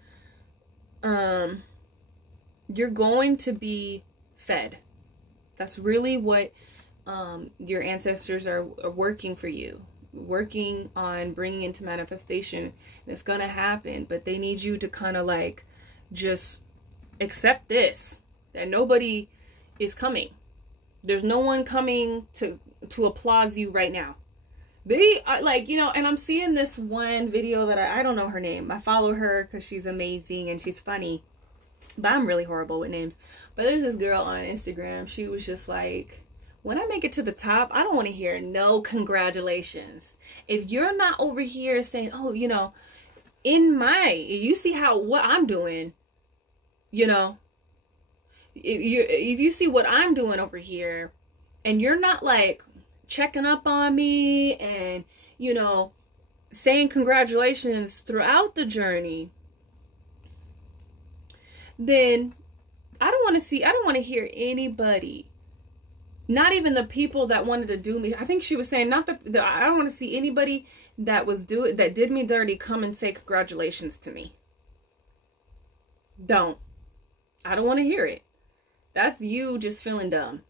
you're going to be fed. That's really what your ancestors are working for you, working on bringing into manifestation. And it's going to happen, but they need you to kind of like just accept this, that nobody is coming. There's no one coming to applaud you right now. They are like, you know, and I'm seeing this one video that I don't know her name. I follow her because she's amazing and she's funny, but I'm really horrible with names. But there's this girl on Instagram. She was just like, when I make it to the top, I don't want to hear no congratulations. If you're not over here saying, oh, you know, you see what I'm doing, you know, if you see what I'm doing over here, and you're not like checking up on me and, you know, saying congratulations throughout the journey, then I don't want to hear anybody. Not even the people that wanted to do me. I think she was saying I don't want to see anybody that did me dirty come and say congratulations to me. I don't want to hear it. That's you just feeling dumb.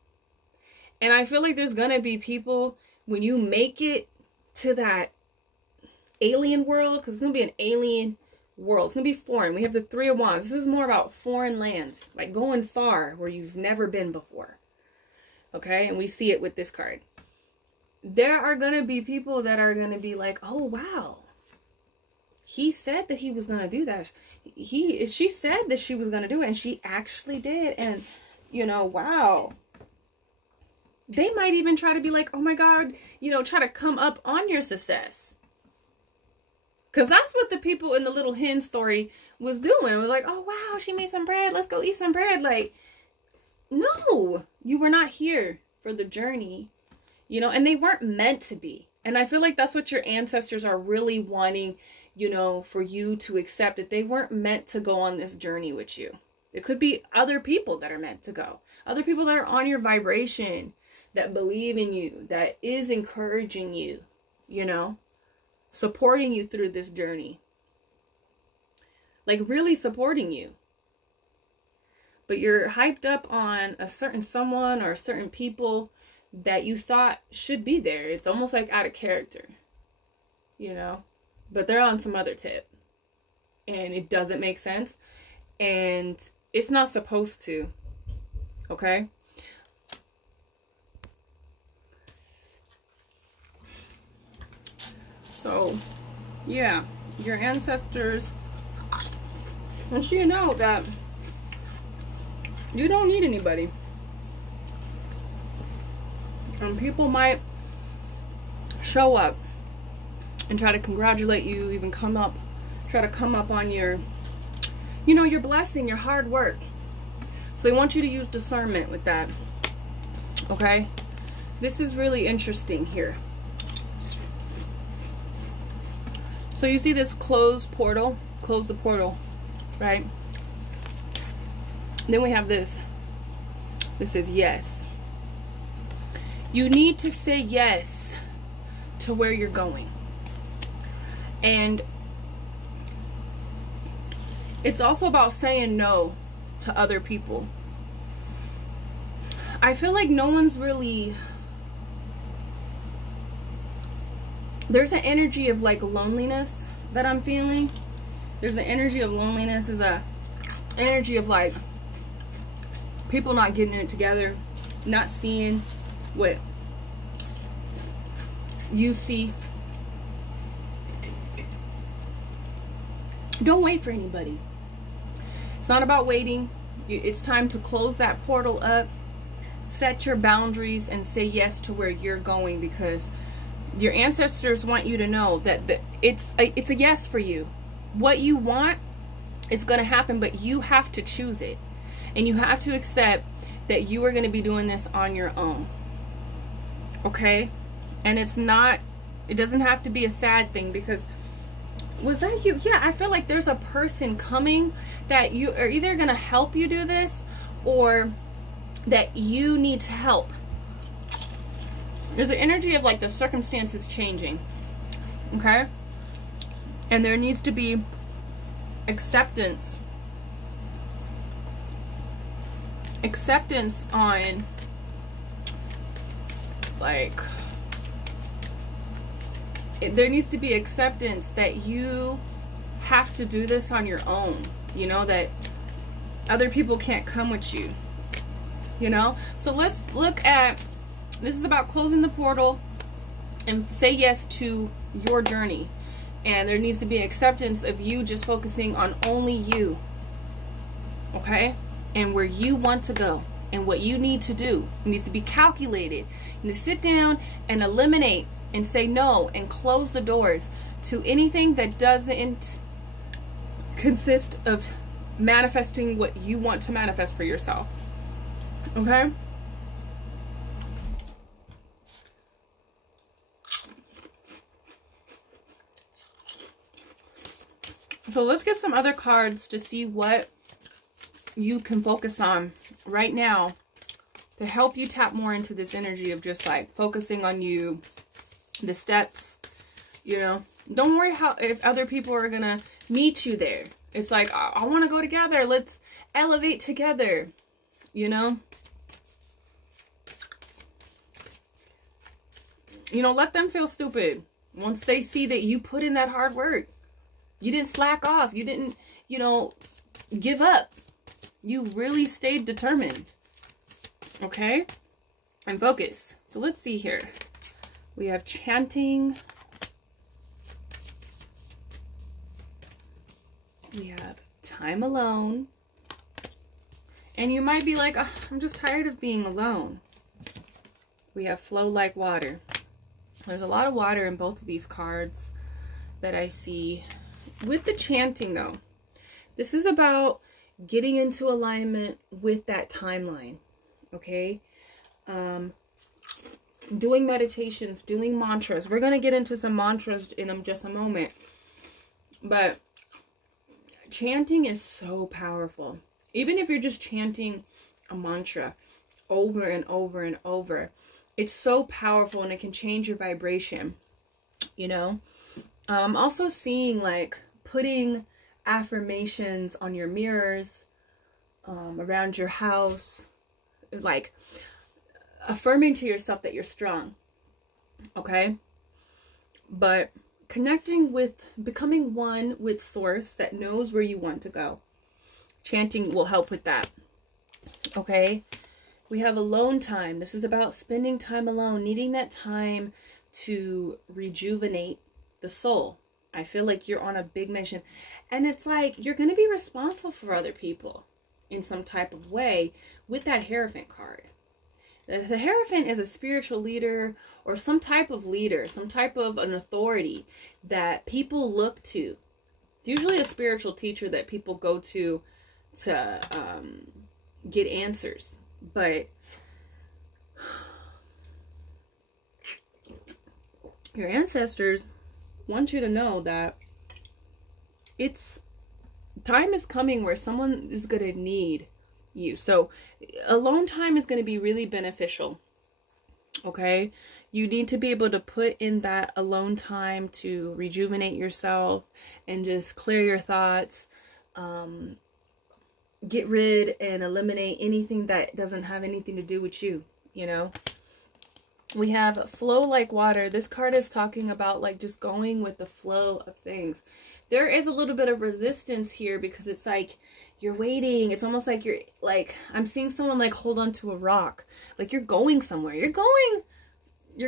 And I feel like there's going to be people, when you make it to that alien world, because it's going to be an alien world. It's going to be foreign. We have the Three of Wands. This is more about foreign lands, like going far where you've never been before. Okay? And we see it with this card. There are going to be people that are going to be like, oh, wow. He said that he was going to do that. She said that she was going to do it, and she actually did. And, you know, wow. They might even try to be like, oh my God, you know, try to come up on your success. Because that's what the people in the little hen story was doing. It was like, oh wow, she made some bread. Let's go eat some bread. Like, no, you were not here for the journey, you know, and they weren't meant to be. And I feel like that's what your ancestors are really wanting, you know, for you to accept, that they weren't meant to go on this journey with you. It could be other people that are meant to go. Other people that are on your vibration, that believe in you, that is encouraging you, you know, supporting you through this journey. Like really supporting you. But you're hyped up on a certain someone or certain people that you thought should be there. It's almost like out of character, you know, but they're on some other tip and it doesn't make sense and it's not supposed to. Okay. So, yeah, your ancestors want you to know that you don't need anybody. And people might show up and try to congratulate you, even try to come up on your, you know, your blessing, your hard work. So they want you to use discernment with that. Okay? This is really interesting here. So you see this closed portal, close the portal, right? Then we have this. This is yes. You need to say yes to where you're going. And it's also about saying no to other people. I feel like no one's really... There's an energy of like loneliness that I'm feeling. There's an energy of loneliness. There's a energy of like people not getting it together, not seeing what you see. Don't wait for anybody. It's not about waiting. It's time to close that portal up, set your boundaries, and say yes to where you're going, because your ancestors want you to know that it's a yes for you. What you want is going to happen, but you have to choose it. And you have to accept that you are going to be doing this on your own. Okay? And it doesn't have to be a sad thing, because was that you? Yeah, I feel like there's a person coming that you are either going to help you do this or that you need help. There's an energy of like the circumstances changing, okay? And there needs to be acceptance. Acceptance on like, there needs to be acceptance that you have to do this on your own, you know, that other people can't come with you, you know? So let's look at, this is about closing the portal and say yes to your journey. And there needs to be acceptance of you just focusing on only you. Okay? And where you want to go and what you need to do. It needs to be calculated. You need to sit down and eliminate and say no and close the doors to anything that doesn't consist of manifesting what you want to manifest for yourself. Okay? So let's get some other cards to see what you can focus on right now to help you tap more into this energy of just like focusing on you, the steps, you know. Don't worry if other people are gonna meet you there. It's like, I want to go together. Let's elevate together, you know. You know, let them feel stupid once they see that you put in that hard work. You didn't slack off. You didn't, you know, give up. You really stayed determined. Okay? And focus. So let's see here. We have chanting. We have time alone. And you might be like, oh, I'm just tired of being alone. We have flow like water. There's a lot of water in both of these cards that I see. With the chanting though, this is about getting into alignment with that timeline. Okay? Doing meditations, doing mantras. We're going to get into some mantras in just a moment. But chanting is so powerful. Even if you're just chanting a mantra over and over and over, it's so powerful and it can change your vibration, you know. Also seeing like putting affirmations on your mirrors, around your house, like affirming to yourself that you're strong, okay? But connecting with, becoming one with source that knows where you want to go. Chanting will help with that, okay? We have alone time. This is about spending time alone, needing that time to rejuvenate the soul. I feel like you're on a big mission. And it's like you're going to be responsible for other people in some type of way with that Hierophant card. The Hierophant is a spiritual leader or some type of leader, some type of an authority that people look to. It's usually a spiritual teacher that people go to get answers. But your ancestors want you to know that time is coming where someone is going to need you. So alone time is going to be really beneficial. Okay? You need to be able to put in that alone time to rejuvenate yourself and just clear your thoughts. Get rid and eliminate anything that doesn't have anything to do with you, you know. We have flow like water. This card is talking about like just going with the flow of things. There is a little bit of resistance here because it's like you're waiting. It's almost like you're like, I'm seeing someone like hold on to a rock. Like you're going somewhere. You're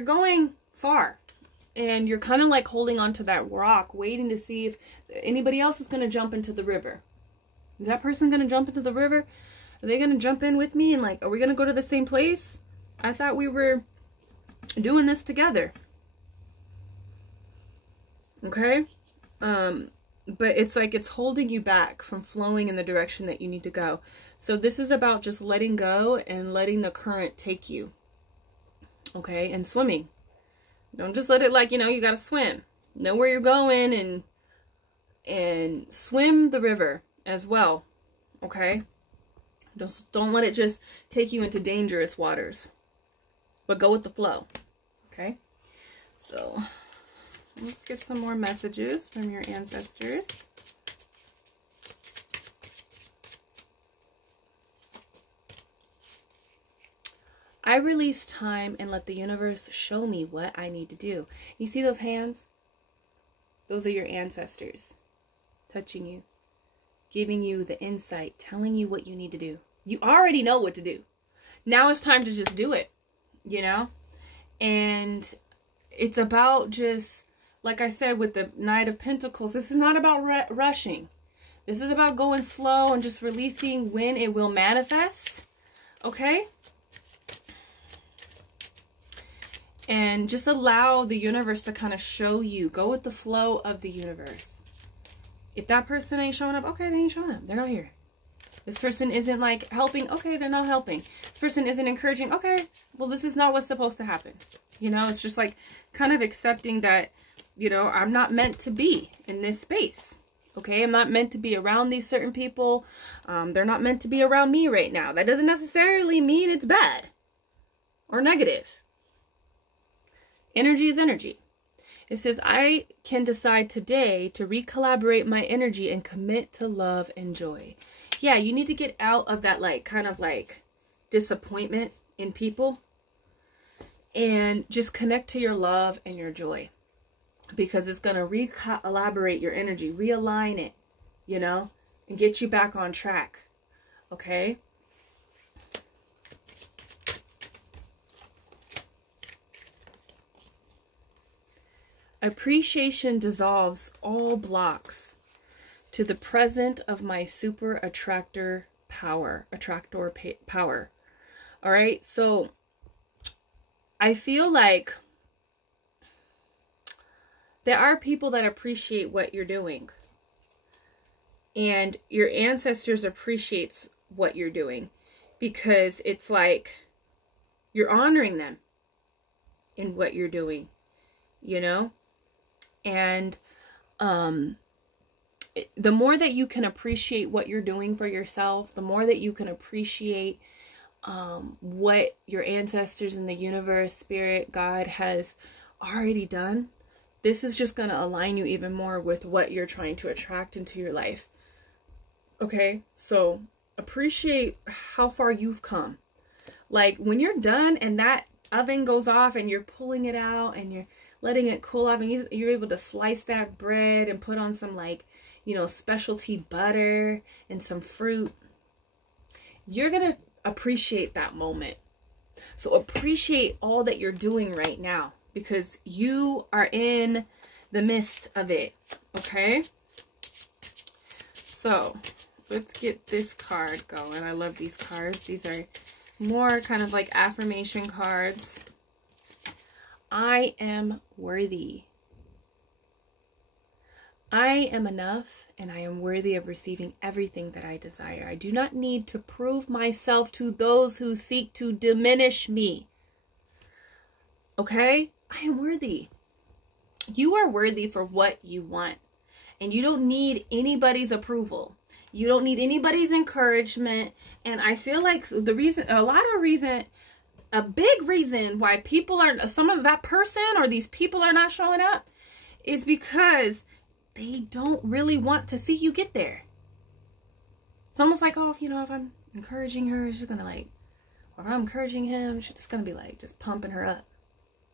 going far. And you're kind of like holding on to that rock, waiting to see if anybody else is going to jump into the river. Is that person going to jump into the river? Are they going to jump in with me? And like, are we going to go to the same place? I thought we were doing this together. Okay? But it's like it's holding you back from flowing in the direction that you need to go. So this is about just letting go and letting the current take you. Okay? And swimming. Don't just let it like, you know, you got to swim. Know where you're going and swim the river as well. Okay? Don't let it just take you into dangerous waters. But go with the flow. Okay? So let's get some more messages from your ancestors. I release time and let the universe show me what I need to do. You see those hands? Those are your ancestors touching you, giving you the insight, telling you what you need to do. You already know what to do. Now it's time to just do it, you know? And it's about just, like I said, with the Knight of Pentacles, this is not about rushing. This is about going slow and just releasing when it will manifest, okay? And just allow the universe to kind of show you. Go with the flow of the universe. If that person ain't showing up, okay, they ain't showing up. They're not here. This person isn't like helping, okay, they're not helping. This person isn't encouraging, okay, well, this is not what's supposed to happen. You know, it's just like kind of accepting that, you know, I'm not meant to be in this space. Okay, I'm not meant to be around these certain people. They're not meant to be around me right now. That doesn't necessarily mean it's bad or negative. Energy is energy. It says, I can decide today to recollaborate my energy and commit to love and joy. Yeah, you need to get out of that like kind of like disappointment in people and just connect to your love and your joy. because it's going to recalibrate your energy, realign it, you know, and get you back on track. Okay? Appreciation dissolves all blocks to the present of my super attractor power. All right, so I feel like there are people that appreciate what you're doing, and your ancestors appreciates what you're doing, because it's like you're honoring them in what you're doing, you know. And the more that you can appreciate what you're doing for yourself, the more that you can appreciate what your ancestors in the universe, spirit, God has already done, this is just going to align you even more with what you're trying to attract into your life. Okay, so appreciate how far you've come. Like when you're done and that oven goes off and you're pulling it out and you're letting it cool off, and you're able to slice that bread and put on some, like, you know, specialty butter and some fruit, you're going to appreciate that moment. So appreciate all that you're doing right now, because you are in the midst of it. Okay? So let's get this card going. I love these cards. These are more kind of like affirmation cards. I am worthy. I am enough, and I am worthy of receiving everything that I desire. I do not need to prove myself to those who seek to diminish me. Okay? I am worthy. You are worthy for what you want, and you don't need anybody's approval. You don't need anybody's encouragement. And I feel like the reason, a big reason why people are, some of that person or these people are not showing up is because they don't really want to see you get there. It's almost like, oh, you know, if I'm encouraging her, she's gonna like, or if I'm encouraging him, she's gonna be like just pumping her up.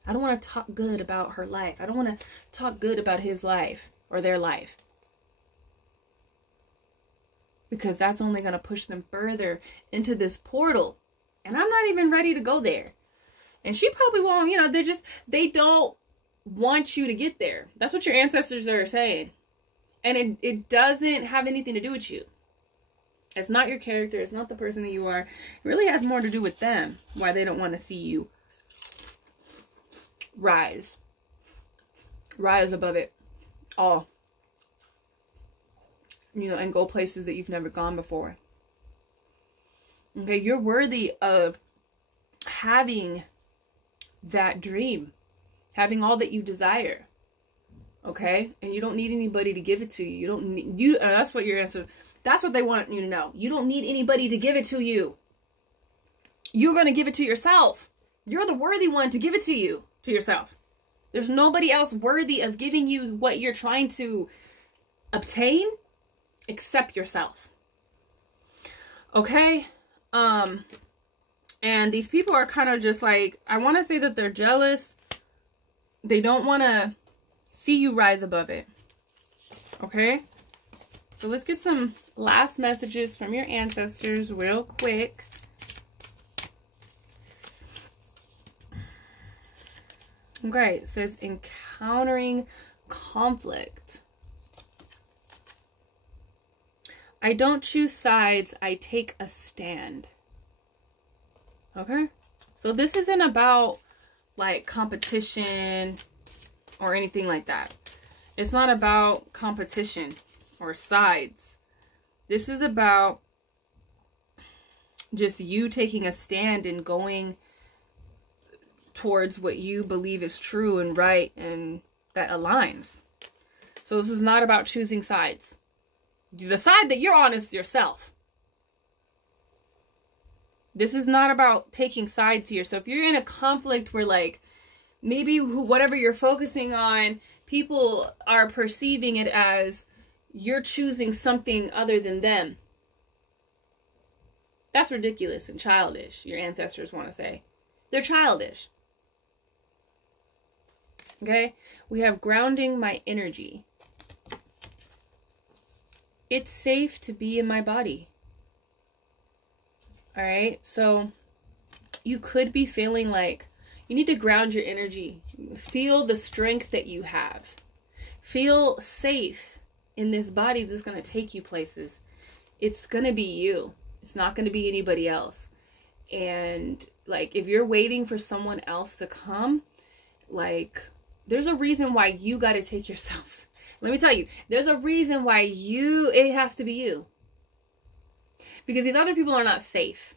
I don't want to talk good about her life. I don't want to talk good about his life or their life, because that's only going to push them further into this portal. And I'm not even ready to go there. And she probably won't, you know, they don't want you to get there. That's what your ancestors are saying. And it doesn't have anything to do with you. It's not your character. It's not the person that you are. It really has more to do with them, why they don't want to see you rise. Rise above it all. You know, and go places that you've never gone before. Okay, you're worthy of having that dream, having all that you desire. Okay, and you don't need anybody to give it to you. You don't need that's what your answer. That's what they want you to know. You don't need anybody to give it to you. You're gonna give it to yourself. You're the worthy one to give it to you, to yourself. There's nobody else worthy of giving you what you're trying to obtain except yourself. Okay. And these people are kind of just like, I want to say that they're jealous. They don't want to see you rise above it. Okay. So let's get some last messages from your ancestors real quick. Okay. It says encountering conflict. I don't choose sides, I take a stand. Okay? So this isn't about like competition or anything like that. It's not about competition or sides. This is about just you taking a stand and going towards what you believe is true and right and that aligns. So this is not about choosing sides. The side that you're on is yourself. This is not about taking sides here. So if you're in a conflict where like maybe whatever you're focusing on, people are perceiving it as you're choosing something other than them. That's ridiculous and childish, your ancestors want to say. They're childish. Okay? We have grounding my energy. It's safe to be in my body. All right? So you could be feeling like you need to ground your energy. Feel the strength that you have. Feel safe in this body that's going to take you places. It's going to be you. It's not going to be anybody else. And like, if you're waiting for someone else to come, like, there's a reason why you got to take yourself. Let me tell you, there's a reason why it has to be you. Because these other people are not safe.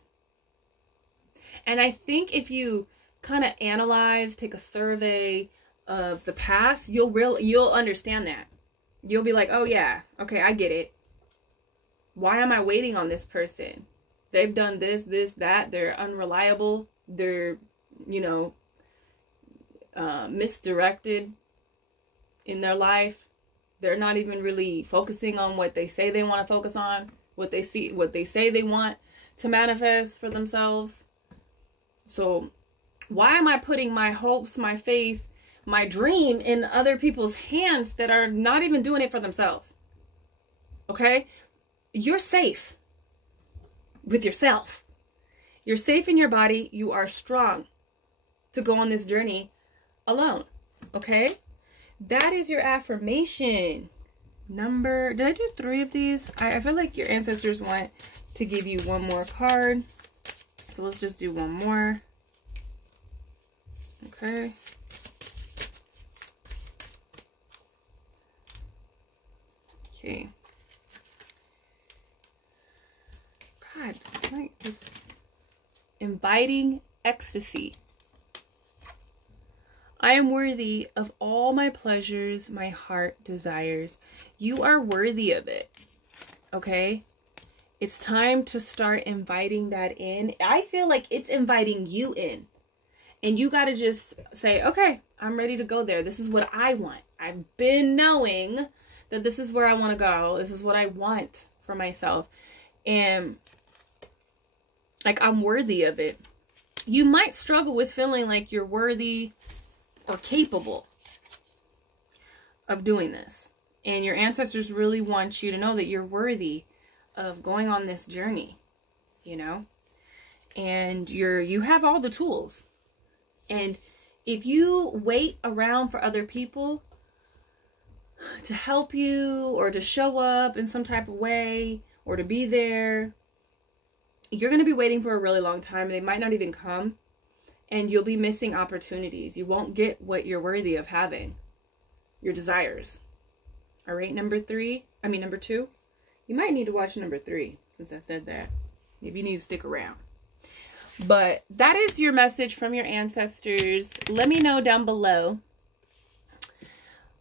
And I think if you kind of analyze, take a survey of the past, you'll understand that. You'll be like, oh yeah, okay, I get it. Why am I waiting on this person? They've done this, that. They're unreliable. They're, you know, misdirected in their life. They're not even really focusing on what they say they want to focus on, what they say they want to manifest for themselves. So why am I putting my hopes, my faith, my dream in other people's hands that are not even doing it for themselves? Okay? You're safe with yourself. You're safe in your body. You are strong to go on this journey alone. Okay? That is your affirmation. Did I do 3 of these? I feel like your ancestors want to give you one more card. So let's just do one more. Okay. Okay. God, like this. Inviting ecstasy. I am worthy of all my pleasures my heart desires. You are worthy of it. Okay? It's time to start inviting that in. I feel like it's inviting you in. And you got to just say, okay, I'm ready to go there. This is what I want. I've been knowing that this is where I want to go. This is what I want for myself. And like, I'm worthy of it. You might struggle with feeling like you're worthy or capable of doing this. And your ancestors really want you to know that you're worthy of going on this journey, you know? And you have all the tools. And if you wait around for other people to help you or to show up in some type of way or to be there, you're going to be waiting for a really long time. They might not even come. And you'll be missing opportunities. You won't get what you're worthy of having. Your desires. All right, number 2. You might need to watch number 3 since I said that. If you need to stick around. But that is your message from your ancestors. Let me know down below.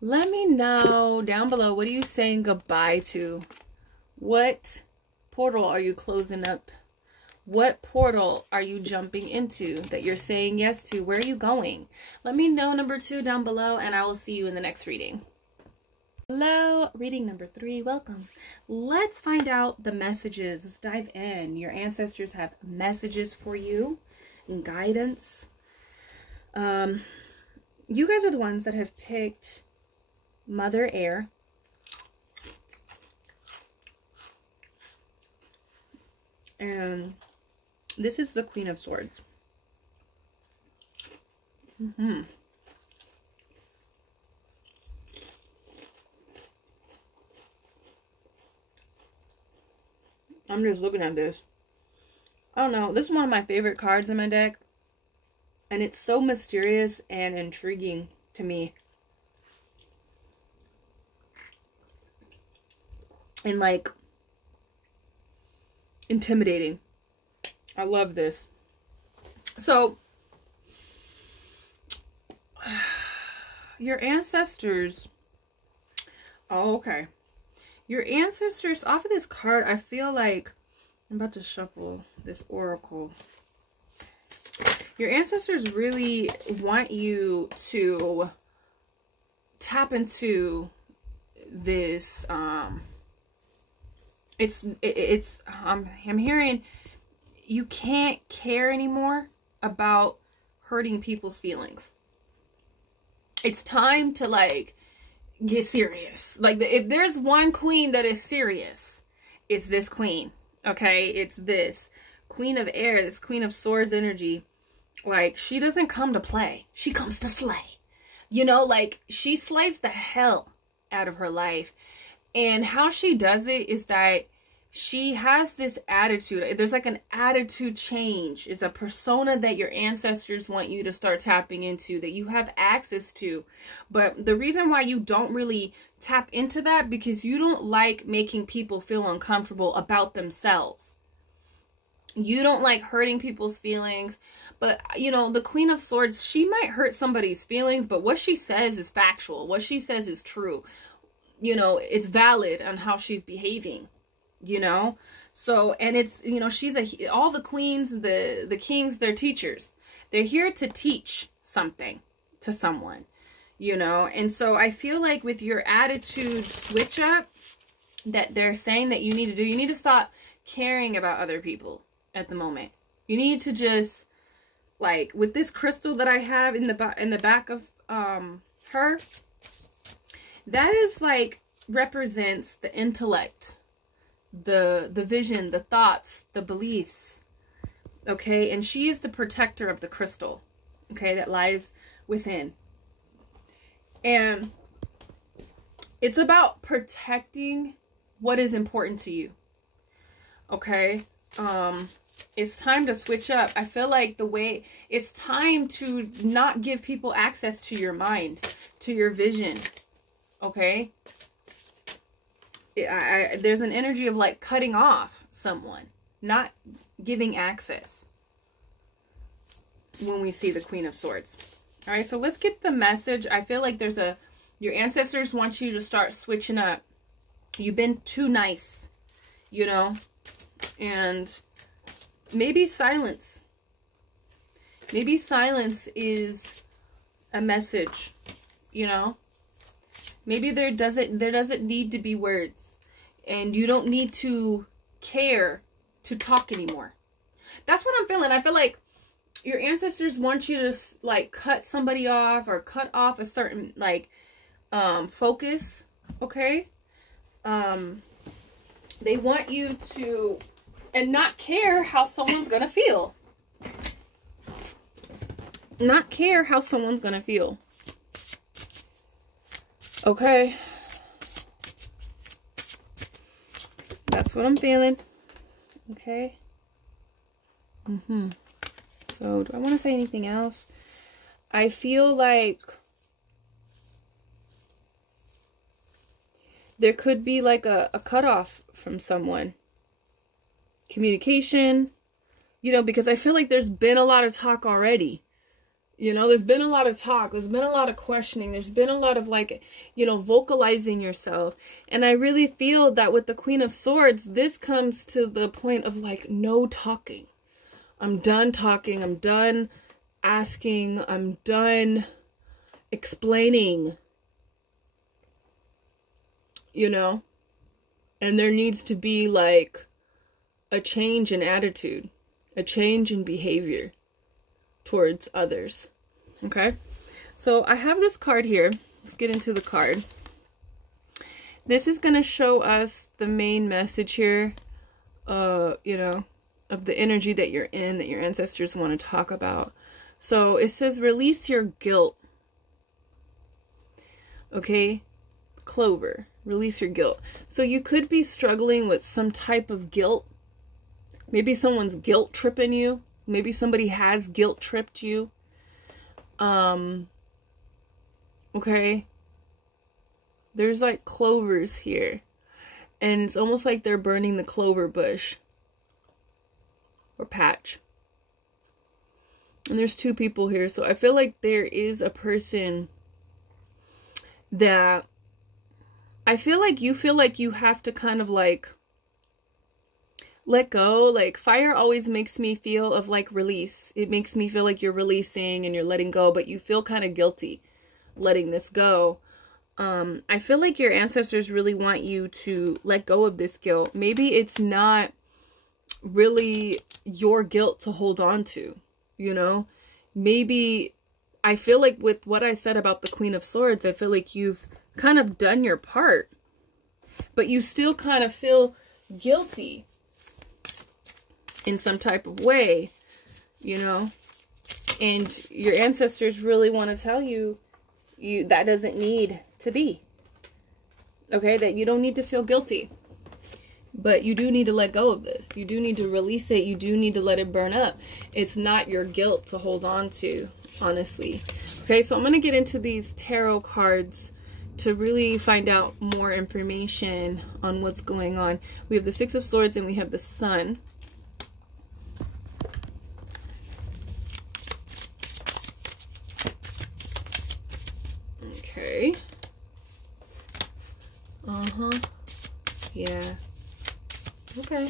Let me know down below. What are you saying goodbye to? What portal are you closing up? What portal are you jumping into that you're saying yes to? Where are you going? Let me know, number 2, down below, and I will see you in the next reading. Hello, reading number 3. Welcome. Let's find out the messages. Let's dive in. Your ancestors have messages for you and guidance. You guys are the ones that have picked Mother Air. And this is the Queen of Swords. I'm just looking at this. I don't know. This is one of my favorite cards in my deck. And it's so mysterious and intriguing to me. And like intimidating. I love this. So, your ancestors. Oh, okay. Your ancestors, off of this card, I feel like I'm about to shuffle this oracle. Your ancestors really want you to tap into this. I'm hearing you can't care anymore about hurting people's feelings. it's time to like get serious. Like if there's one queen that is serious, it's this queen. Okay, it's this Queen of Air, this Queen of Swords energy. Like, she doesn't come to play, she comes to slay. You know, like, she slays the hell out of her life. And how she does it is that she has this attitude. There's like an attitude change. It's a persona that your ancestors want you to start tapping into, that you have access to. But the reason why you don't really tap into that, because you don't like making people feel uncomfortable about themselves. You don't like hurting people's feelings. But, you know, the Queen of Swords, she might hurt somebody's feelings, but what she says is factual. What she says is true. You know, it's valid on how she's behaving. You know, so, and it's, you know, all the queens, the kings, they're teachers. They're here to teach something to someone, you know. And so I feel like with your attitude switch up that they're saying that you need to do, you need to stop caring about other people at the moment. You need to just, like, with this crystal that I have in the back of her, that is like represents the intellect, the vision, the thoughts, the beliefs. Okay, and she is the protector of the crystal, okay, that lies within. And it's about protecting what is important to you. Okay, it's time to switch up. I feel like it's time to not give people access to your mind, to your vision. Okay, there's an energy of like cutting off someone, not giving access when we see the Queen of Swords. All right, so let's get the message. I feel like your ancestors want you to start switching up. You've been too nice, you know, and maybe silence. Maybe silence is a message, you know. Maybe there doesn't need to be words, and you don't need to care to talk anymore. That's what I'm feeling. I feel like your ancestors want you to like cut somebody off, or cut off a certain like focus, okay? They want you to and not care how someone's gonna feel. Not care how someone's gonna feel. Okay, that's what I'm feeling. Okay. So do I want to say anything else? I feel like there could be like a cutoff from someone. Communication, you know, because I feel like there's been a lot of talk already. You know, there's been a lot of talk. There's been a lot of questioning. There's been a lot of like, you know, vocalizing yourself. And I really feel that with the Queen of Swords, this comes to the point of like no talking. I'm done talking. I'm done asking. I'm done explaining. You know? And there needs to be like a change in attitude, a change in behavior towards others. Okay, so I have this card here. Let's get into the card. This is going to show us the main message here, you know, of the energy that you're in, that your ancestors want to talk about. So it says release your guilt. Okay, Clover, release your guilt. So you could be struggling with some type of guilt. Maybe someone's guilt tripping you. Maybe somebody has guilt tripped you. Okay. There's like clovers here. And it's almost like they're burning the clover bush. Or patch. And there's two people here. So I feel like there is a person that I feel like you have to kind of like let go. Like fire always makes me feel of like release. It makes me feel like you're releasing and you're letting go, but you feel kind of guilty letting this go. I feel like your ancestors really want you to let go of this guilt. Maybe it's not really your guilt to hold on to, you know? Maybe I feel like with what I said about the Queen of Swords, I feel like you've kind of done your part, but you still kind of feel guilty in some type of way, you know, and your ancestors really want to tell you, that doesn't need to be, okay, that you don't need to feel guilty, but you do need to let go of this. You do need to release it. You do need to let it burn up. It's not your guilt to hold on to, honestly. Okay, so I'm going to get into these tarot cards to really find out more information on what's going on. We have the Six of Swords and we have the Sun. Okay. Yeah. Okay.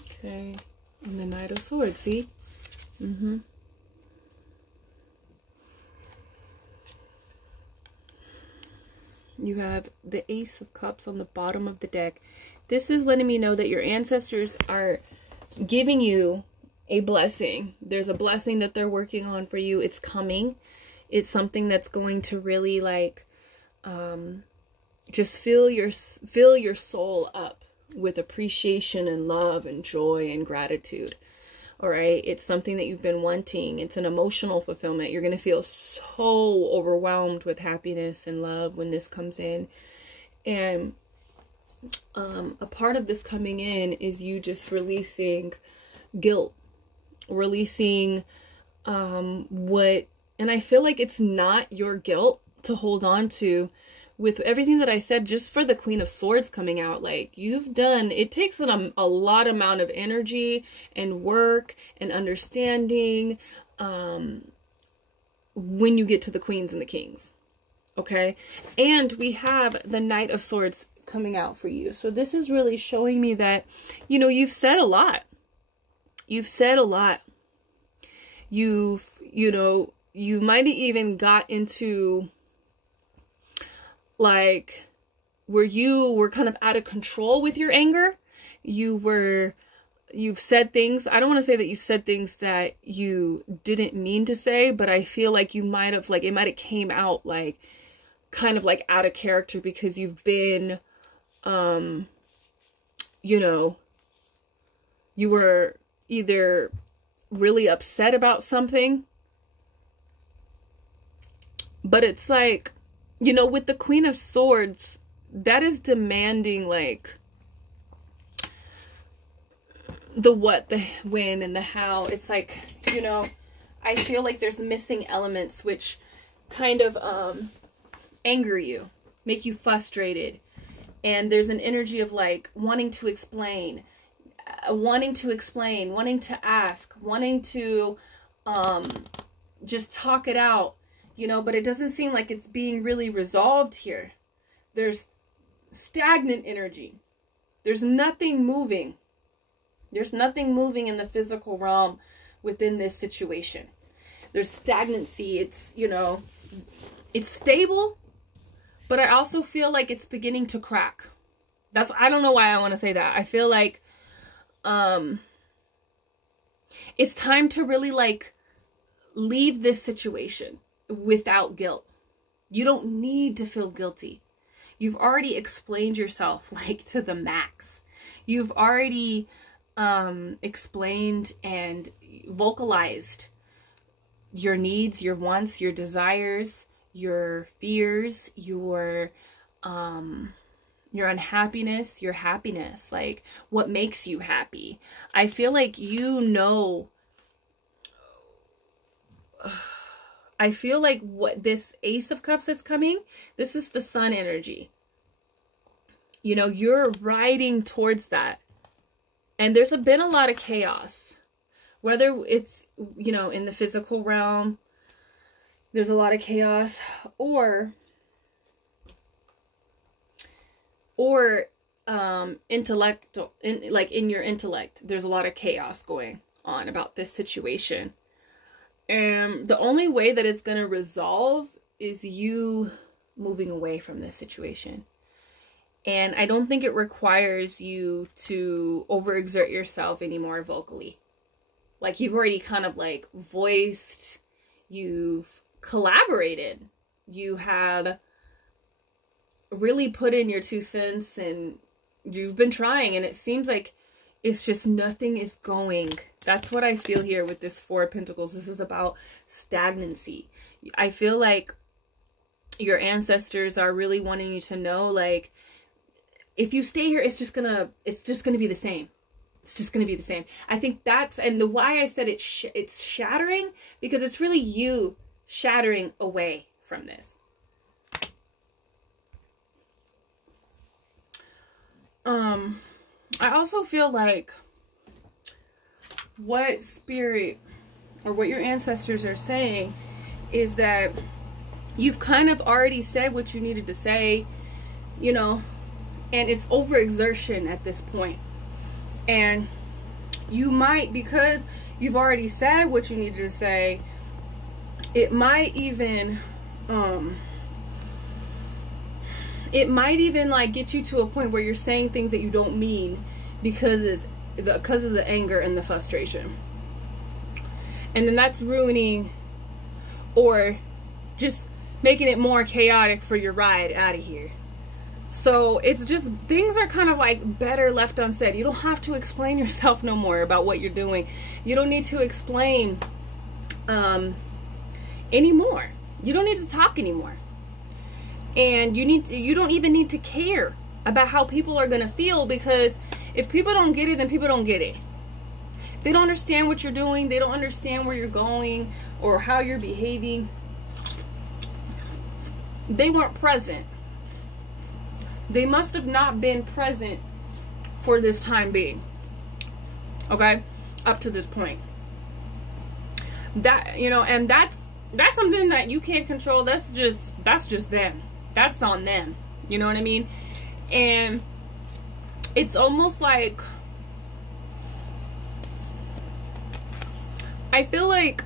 Okay. And the Knight of Swords, see? You have the Ace of Cups on the bottom of the deck. This is letting me know that your ancestors are giving you a blessing. There's a blessing that they're working on for you. It's coming. It's something that's going to really like just fill your soul up with appreciation and love and joy and gratitude. All right, it's something that you've been wanting. It's an emotional fulfillment. You're going to feel so overwhelmed with happiness and love when this comes in. And a part of this coming in is you just releasing guilt, releasing and I feel like it's not your guilt to hold on to. With everything that I said, just for the Queen of Swords coming out, like you've done, it takes a lot amount of energy and work and understanding when you get to the Queens and the Kings. Okay. And we have the Knight of Swords coming out for you. So this is really showing me that, you know, you've said a lot. You've said a lot. You know, you might have even got into like where you were kind of out of control with your anger. You've said things. I don't want to say that you've said things that you didn't mean to say, but I feel like you might have, like, it might have came out like kind of like out of character because you've been, you know, you were either really upset about something, but it's like, you know, with the Queen of Swords, that is demanding like the what, the when, and the how. It's like, you know, I feel like there's missing elements which kind of anger you, make you frustrated. And there's an energy of like wanting to explain, wanting to ask, wanting to just talk it out. You know, but it doesn't seem like it's being really resolved here. There's stagnant energy. There's nothing moving. There's nothing moving in the physical realm within this situation. There's stagnancy. It's, you know, it's stable, but I also feel like it's beginning to crack. I don't know why I want to say that. I feel like it's time to really like leave this situation without guilt. You don't need to feel guilty. You've already explained yourself like to the max. You've already explained and vocalized your needs, your wants, your desires, your fears, your unhappiness, your happiness, like what makes you happy. I feel like, you know, I feel like what this Ace of Cups is coming, this is the Sun energy. You know, you're riding towards that. And there's been a lot of chaos. Whether it's, you know, in the physical realm, there's a lot of chaos, or intellectual, like in your intellect, there's a lot of chaos going on about this situation. And the only way that it's going to resolve is you moving away from this situation. And I don't think it requires you to overexert yourself anymore vocally. Like, you've already kind of like voiced, you've collaborated, you have really put in your 2 cents, and you've been trying, and it seems like it's just nothing is going. That's what I feel here with this 4 of Pentacles. This is about stagnancy. I feel like your ancestors are really wanting you to know, like, if you stay here, it's just gonna be the same. It's just gonna be the same. I think that's, and the why I said it's shattering, because it's really you shattering away from this. I also feel like what spirit or what your ancestors are saying is that you've kind of already said what you needed to say, you know, and it's overexertion at this point. And you might, because you've already said what you needed to say, it might even like get you to a point where you're saying things that you don't mean because of the anger and the frustration. And then that's ruining or just making it more chaotic for your ride out of here. So it's just, things are kind of like better left unsaid. You don't have to explain yourself no more about what you're doing. You don't need to explain anymore. You don't need to talk anymore. And you don't even need to care about how people are going to feel, because if people don't get it, then people don't get it. They don't understand what you're doing. They don't understand where you're going or how you're behaving. They weren't present. They must have not been present for this time being. Okay? Up to this point. That, you know, and that's something that you can't control. That's just them. That's on them. You know what I mean? And it's almost like, I feel like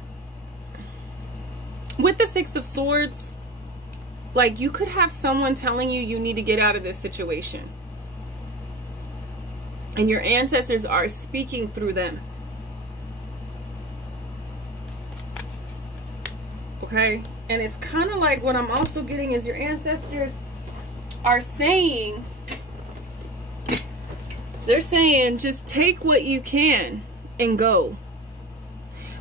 with the 6 of Swords, like, you could have someone telling you you need to get out of this situation. And your ancestors are speaking through them. Okay? And it's kind of like, what I'm also getting is your ancestors are saying, they're saying, just take what you can and go.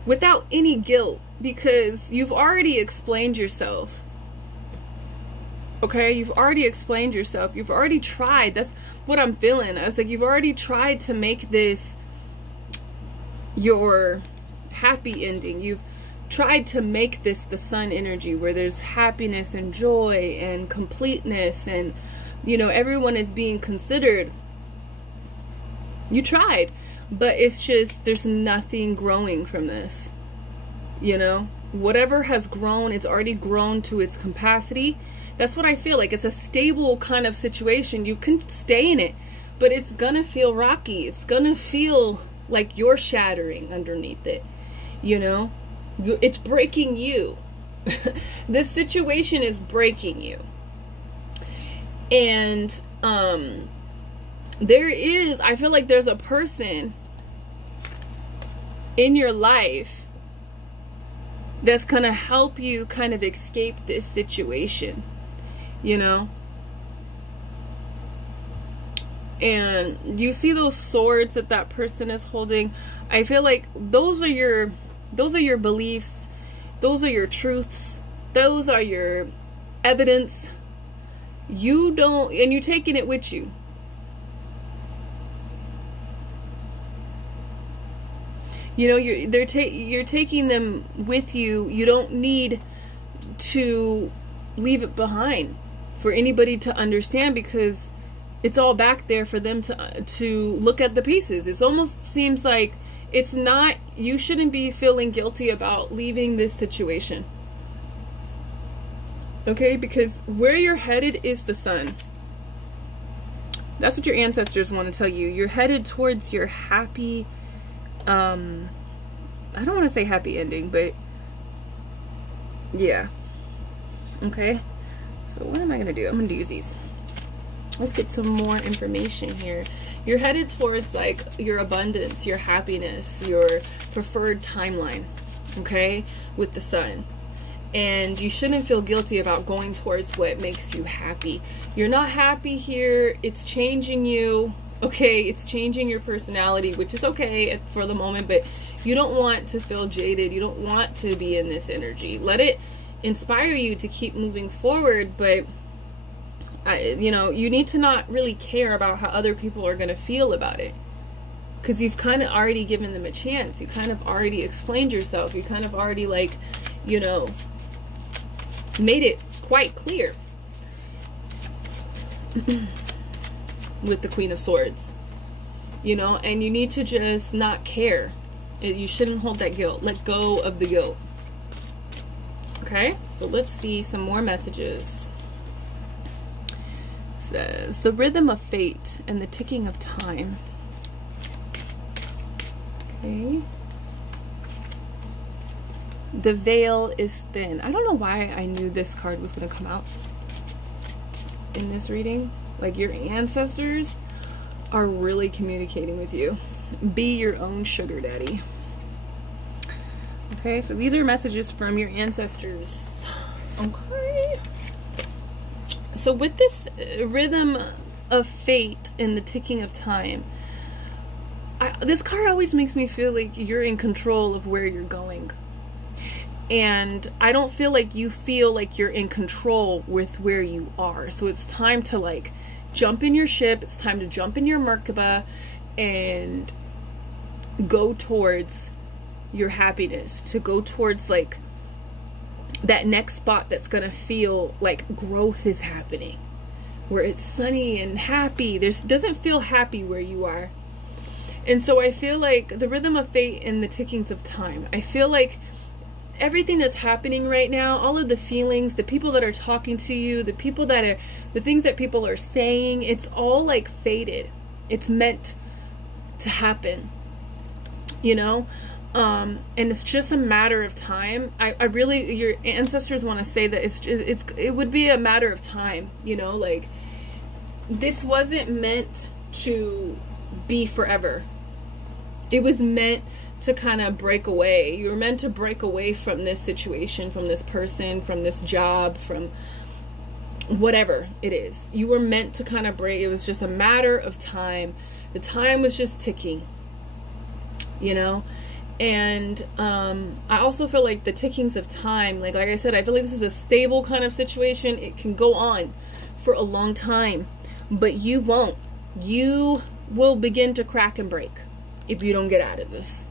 Without any guilt, because you've already explained yourself. Okay, you've already explained yourself. You've already tried. That's what I'm feeling. I was like, you've already tried to make this your happy ending. You've tried to make this the sun energy, where there's happiness and joy and completeness, and, you know, everyone is being considered. You tried, but it's just, there's nothing growing from this. You know, whatever has grown, it's already grown to its capacity. That's what I feel like. It's a stable kind of situation. You can stay in it, but it's gonna feel rocky. It's gonna feel like you're shattering underneath it. You know, it's breaking you. This situation is breaking you. And I feel like there's a person in your life that's gonna help you kind of escape this situation, you know? And you see those swords that person is holding. I feel like those are your beliefs, those are your truths, those are your evidence. And you're taking it with you. You know, you're taking them with you. You don't need to leave it behind for anybody to understand, because it's all back there for them to look at the pieces. It almost seems like it's not, you shouldn't be feeling guilty about leaving this situation. Okay, because where you're headed is the sun. That's what your ancestors want to tell you. You're headed towards your happy, I don't want to say happy ending, but yeah. Okay, so what am I going to do? I'm going to use these. Let's get some more information here. You're headed towards like your abundance, your happiness, your preferred timeline, okay, with the Sun. And you shouldn't feel guilty about going towards what makes you happy. You're not happy here. It's changing you, okay? It's changing your personality, which is okay for the moment, but you don't want to feel jaded. You don't want to be in this energy. Let it inspire you to keep moving forward, but you know, you need to not really care about how other people are going to feel about it, because you've kind of already given them a chance. You kind of already explained yourself. You kind of already, like, you know, made it quite clear with the Queen of Swords, you know, and you need to just not care. You shouldn't hold that guilt. Let go of the guilt. Okay, so let's see some more messages. It says the rhythm of fate and the ticking of time. Okay. The veil is thin. I don't know why I knew this card was going to come out in this reading. Like, your ancestors are really communicating with you. Be your own sugar daddy. Okay, so these are messages from your ancestors. Okay. So with this rhythm of fate and the ticking of time, this card always makes me feel like you're in control of where you're going. And I don't feel like you feel like you're in control with where you are. So it's time to, like, jump in your ship. It's time to jump in your Merkaba and go towards your happiness. To go towards, like, that next spot that's going to feel like growth is happening. Where it's sunny and happy. Doesn't feel happy where you are. And so I feel like the rhythm of fate and the tickings of time. I feel like everything that's happening right now, all of the feelings, the people that are talking to you, the things that people are saying, it's all like fated. It's meant to happen, you know? And it's just a matter of time. I really, your ancestors want to say that it would be a matter of time, you know? Like, this wasn't meant to be forever. It was meant to kind of break away. You were meant to break away from this situation, from this person, from this job, from whatever it is. You were meant to kind of break. It was just a matter of time. The time was just ticking, you know? And I also feel like the tickings of time, like I said, I feel like this is a stable kind of situation. It can go on for a long time, but you won't. You will begin to crack and break if you don't get out of this.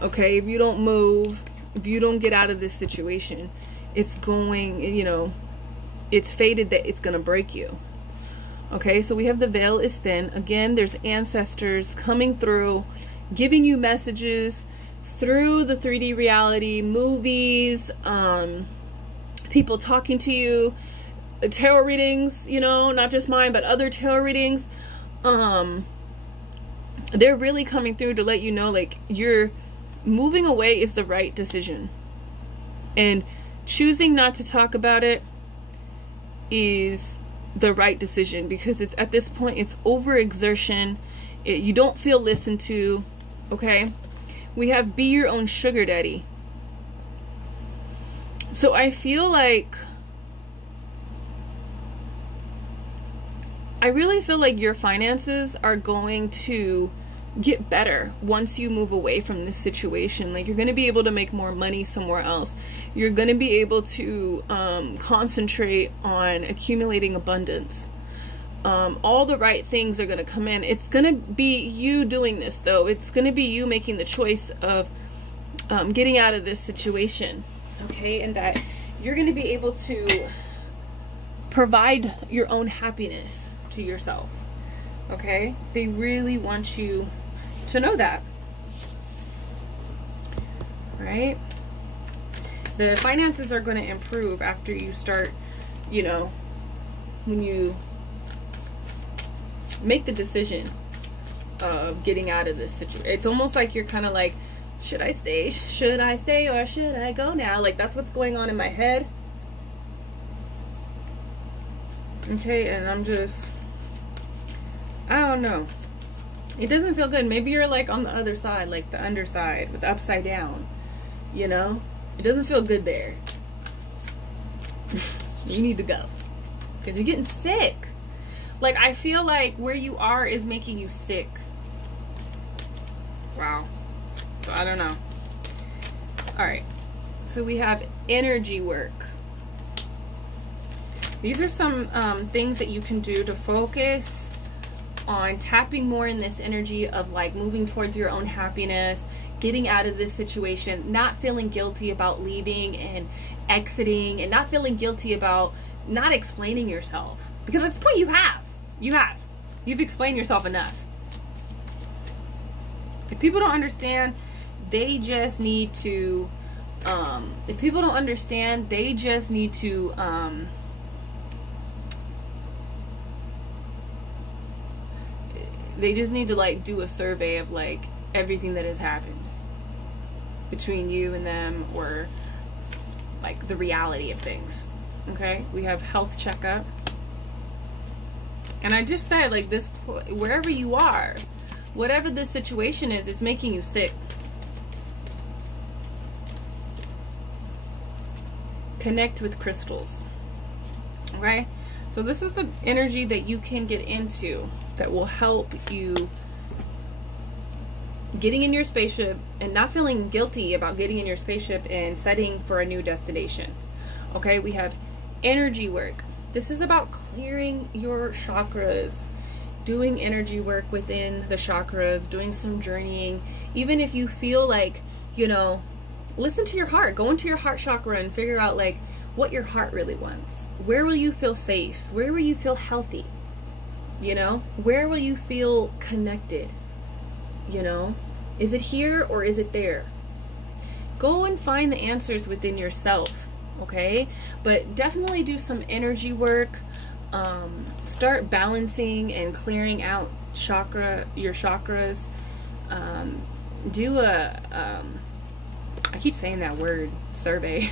Okay, if you don't move, if you don't get out of this situation, it's going, you know, it's fated that it's going to break you. Okay, so we have the veil is thin. Again, there's ancestors coming through, giving you messages through the 3D reality, movies, people talking to you, tarot readings, you know, not just mine, but other tarot readings. They're really coming through to let you know, like, you're moving away is the right decision, and choosing not to talk about it is the right decision, because it's at this point it's overexertion. You don't feel listened to. Okay, we have be your own sugar daddy. So I feel like, I really feel like your finances are going to get better once you move away from this situation. Like, you're going to be able to make more money somewhere else. You're going to be able to concentrate on accumulating abundance. All the right things are going to come in. It's going to be you doing this, though. It's going to be you making the choice of getting out of this situation. Okay, and that you're going to be able to provide your own happiness to yourself. Okay, they really want you to know that. Right? The finances are going to improve after you start, you know, when you make the decision of getting out of this situation. It's almost like you're kind of like, should I stay? Should I stay or should I go now? Like, that's what's going on in my head. Okay, and I'm just I don't know. It doesn't feel good. Maybe you're like on the other side, like the underside with the upside down, you know? It doesn't feel good there. You need to go because you're getting sick. Like, I feel like where you are is making you sick. Wow. So I don't know. All right. So we have energy work. These are some things that you can do to focus on tapping more in this energy of like moving towards your own happiness, getting out of this situation, not feeling guilty about leaving and exiting, and not feeling guilty about not explaining yourself. Because at this point you've explained yourself enough. If people don't understand, they just need to if people don't understand, they just need to like do a survey of like everything that has happened between you and them, or like the reality of things. Okay, we have health checkup. And I just said, like, this, wherever you are, whatever this situation is, it's making you sick. Connect with crystals. Okay, so this is the energy that you can get into that will help you getting in your spaceship and not feeling guilty about getting in your spaceship and setting for a new destination. Okay, we have energy work. This is about clearing your chakras, doing energy work within the chakras, doing some journeying. Even if you feel like, you know, listen to your heart, go into your heart chakra and figure out like what your heart really wants. Where will you feel safe? Where will you feel healthy? You know, where will you feel connected? You know, is it here or is it there? Go and find the answers within yourself. Okay, but definitely do some energy work. Start balancing and clearing out your chakras. Do a I keep saying that word, survey.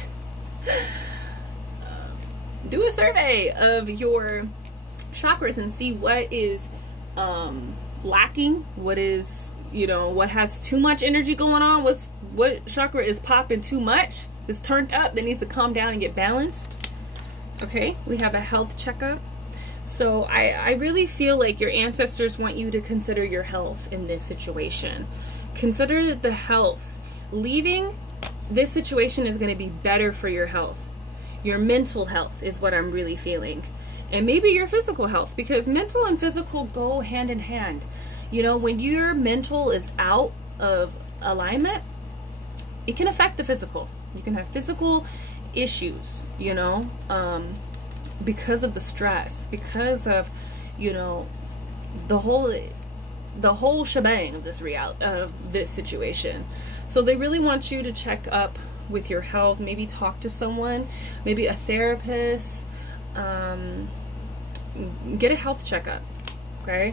Do a survey of your chakras and see what is lacking, what is, you know, what has too much energy going on, what chakra is popping too much, is turned up, that needs to calm down and get balanced. Okay, we have a health checkup. So I really feel like your ancestors want you to consider your health in this situation. Consider the health. Leaving this situation is going to be better for your health. Your mental health is what I'm really feeling. And maybe your physical health, because mental and physical go hand in hand. You know, when your mental is out of alignment, it can affect the physical. You can have physical issues, you know, because of the stress, because of, you know, the whole shebang of this situation. So they really want you to check up with your health, maybe talk to someone, maybe a therapist, get a health checkup. Okay,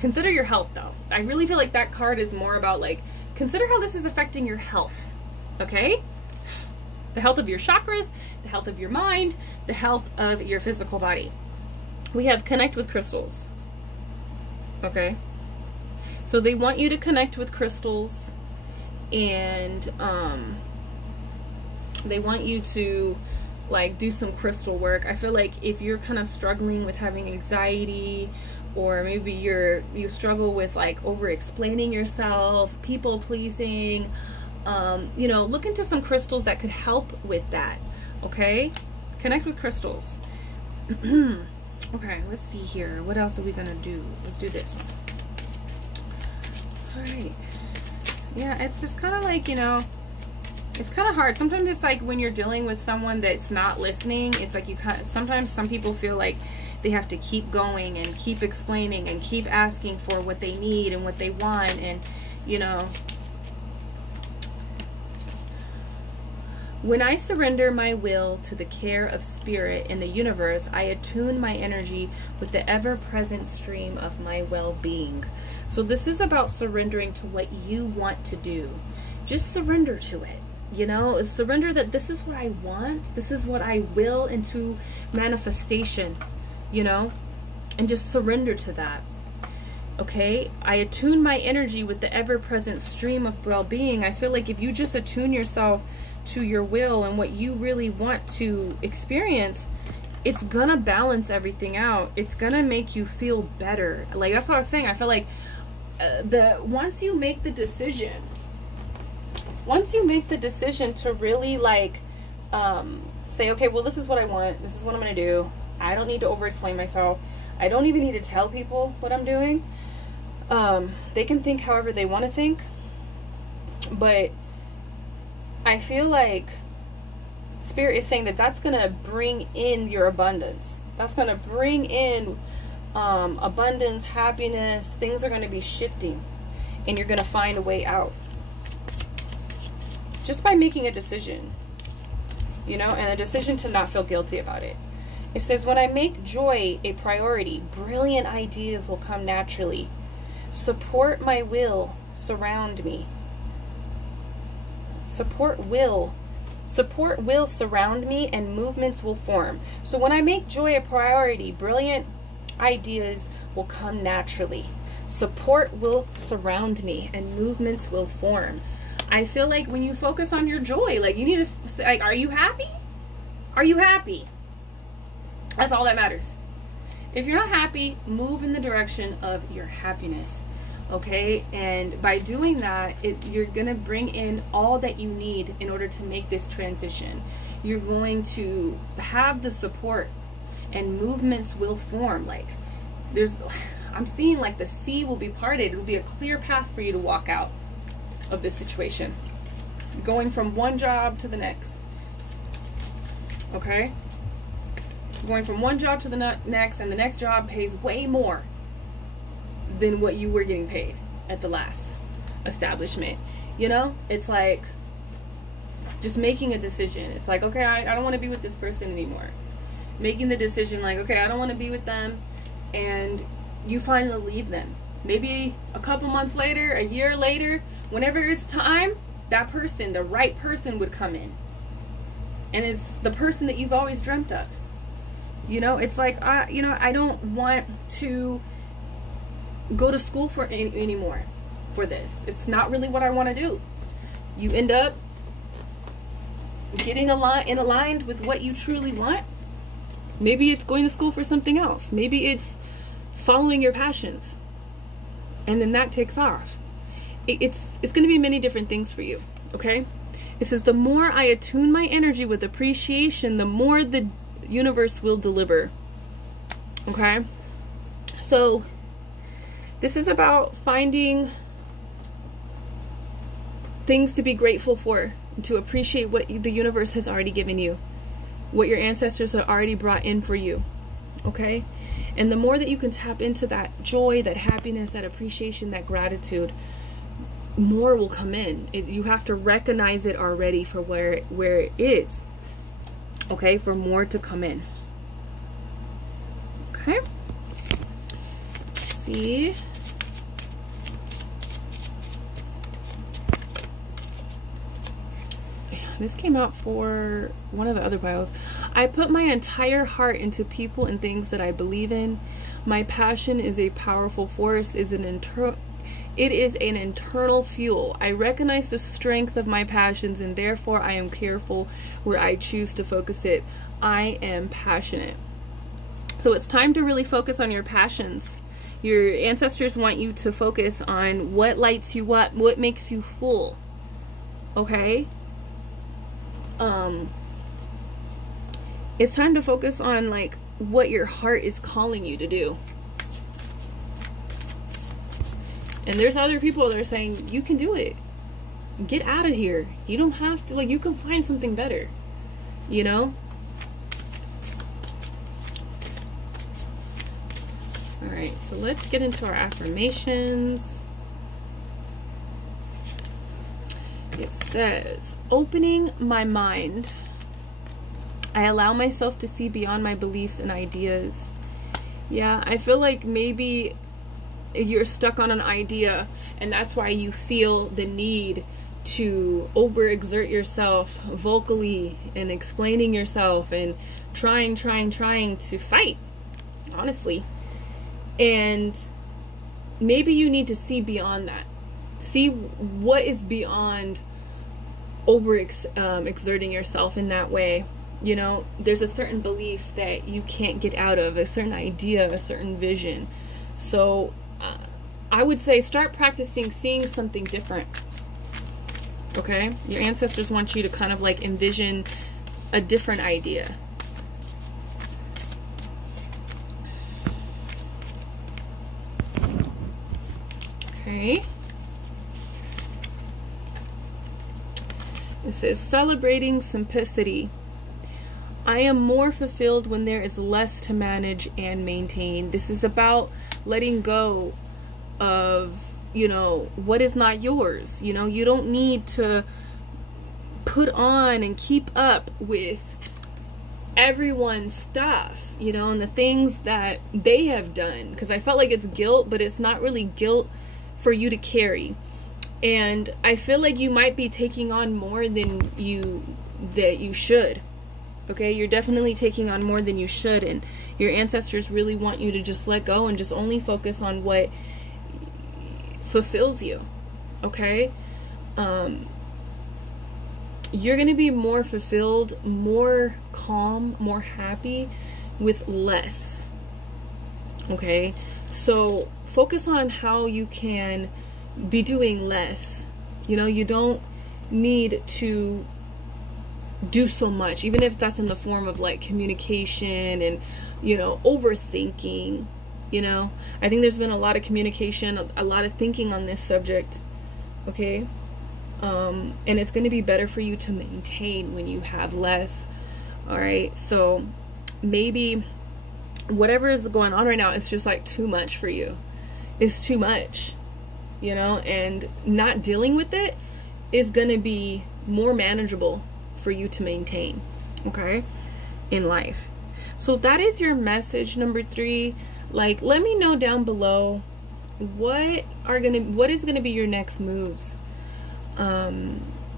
consider your health though. I really feel like that card is more about like, consider how this is affecting your health. Okay, the health of your chakras, the health of your mind, the health of your physical body. We have connect with crystals. Okay, so they want you to connect with crystals, and they want you to like do some crystal work. I feel like if you're kind of struggling with having anxiety, or maybe you struggle with like over explaining yourself, people pleasing, you know, look into some crystals that could help with that. Okay, connect with crystals. Okay, let's see here, what else are we gonna do? Let's do this one. All right, yeah, it's just kind of like, you know, it's kind of hard. Sometimes it's like when you're dealing with someone that's not listening, it's like you kind of, sometimes some people feel like they have to keep going and keep explaining and keep asking for what they need and what they want, and you know, when I surrender my will to the care of spirit in the universe, I attune my energy with the ever-present stream of my well-being. So this is about surrendering to what you want to do. Just surrender to it. You know, surrender that this is what I want, this is what I will into manifestation, you know, and just surrender to that. Okay, I attune my energy with the ever-present stream of well-being. I feel like if you just attune yourself to your will and what you really want to experience, it's gonna balance everything out. It's gonna make you feel better. Like, that's what I was saying. I feel like once you make the decision to really like say, okay, well, this is what I want, this is what I'm gonna do. I don't need to over-explain myself. I don't even need to tell people what I'm doing. They can think however they want to think, but I feel like Spirit is saying that that's going to bring in your abundance. That's going to bring in abundance, happiness. Things are going to be shifting, and you're going to find a way out just by making a decision, you know, and a decision to not feel guilty about it. It says, when I make joy a priority, brilliant ideas will come naturally. Support my will, surround me. Support will surround me, and movements will form. So when I make joy a priority, brilliant ideas will come naturally. Support will surround me, and movements will form. I feel like when you focus on your joy, like, you need to, like, are you happy? Are you happy? That's all that matters. If you're not happy, move in the direction of your happiness, okay? And by doing that, you're gonna bring in all that you need in order to make this transition. You're going to have the support, and movements will form. Like, I'm seeing like the sea will be parted. It'll be a clear path for you to walk out of this situation, going from one job to the next, okay? Going from one job to the next, and the next job pays way more than what you were getting paid at the last establishment. You know, it's like just making a decision. It's like, okay, I don't want to be with this person anymore. Making the decision like, okay, I don't want to be with them, and you finally leave them. Maybe a couple months later, a year later, whenever it's time, that person, the right person, would come in, and it's the person that you've always dreamt of. You know, it's like, you know, I don't want to go to school for anymore for this. It's not really what I want to do. You end up getting aligned with what you truly want. Maybe it's going to school for something else. Maybe it's following your passions, and then that takes off. It's going to be many different things for you, okay? It says, the more I attune my energy with appreciation, the more the universe will deliver. Okay, so this is about finding things to be grateful for, to appreciate what the universe has already given you, what your ancestors have already brought in for you. Okay, and the more that you can tap into that joy, that happiness, that appreciation, that gratitude, more will come in. You have to recognize it already for where it is. Okay, for more to come in. Okay. Let's see. This came out for one of the other piles. I put my entire heart into people and things that I believe in. My passion is a powerful force, it is an internal fuel. I recognize the strength of my passions, and therefore I am careful where I choose to focus it. I am passionate. So it's time to really focus on your passions. Your ancestors want you to focus on what lights you up, what makes you full. Okay? It's time to focus on like what your heart is calling you to do. And there's other people that are saying, you can do it. Get out of here. You don't have to, like, you can find something better. You know? Alright, so let's get into our affirmations. It says, opening my mind, I allow myself to see beyond my beliefs and ideas. Yeah, I feel like maybe you're stuck on an idea, and that's why you feel the need to overexert yourself vocally and explaining yourself and trying to fight, honestly. And maybe you need to see beyond that. See what is beyond exerting yourself in that way. You know, there's a certain belief that you can't get out of, a certain idea, a certain vision. So I would say start practicing seeing something different. Okay? Your ancestors want you to kind of like envision a different idea. Okay. This is celebrating simplicity. I am more fulfilled when there is less to manage and maintain. This is about letting go of, you know, what is not yours. You know, you don't need to put on and keep up with everyone's stuff, you know, and the things that they have done. Because I felt like it's guilt, but it's not really guilt for you to carry. And I feel like you might be taking on more than you should. Okay, you're definitely taking on more than you should, and your ancestors really want you to just let go and just only focus on what fulfills you. Okay, you're gonna be more fulfilled, more calm, more happy with less. Okay, so focus on how you can be doing less. You know, you don't need to do so much, even if that's in the form of like communication and, you know, overthinking. You know, I think there's been a lot of communication, a lot of thinking on this subject. Okay, and it's going to be better for you to maintain when you have less. All right, so maybe whatever is going on right now is just like too much for you. It's too much, you know, and not dealing with it is going to be more manageable for you to maintain, okay, in life. So that is your message number 3. Like, let me know down below what is gonna be your next moves.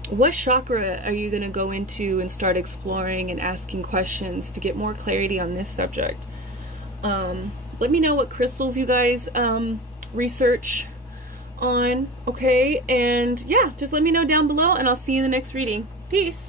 What chakra are you gonna go into and start exploring and asking questions to get more clarity on this subject? Let me know what crystals you guys research on, okay? And yeah, just let me know down below, and I'll see you in the next reading. Peace.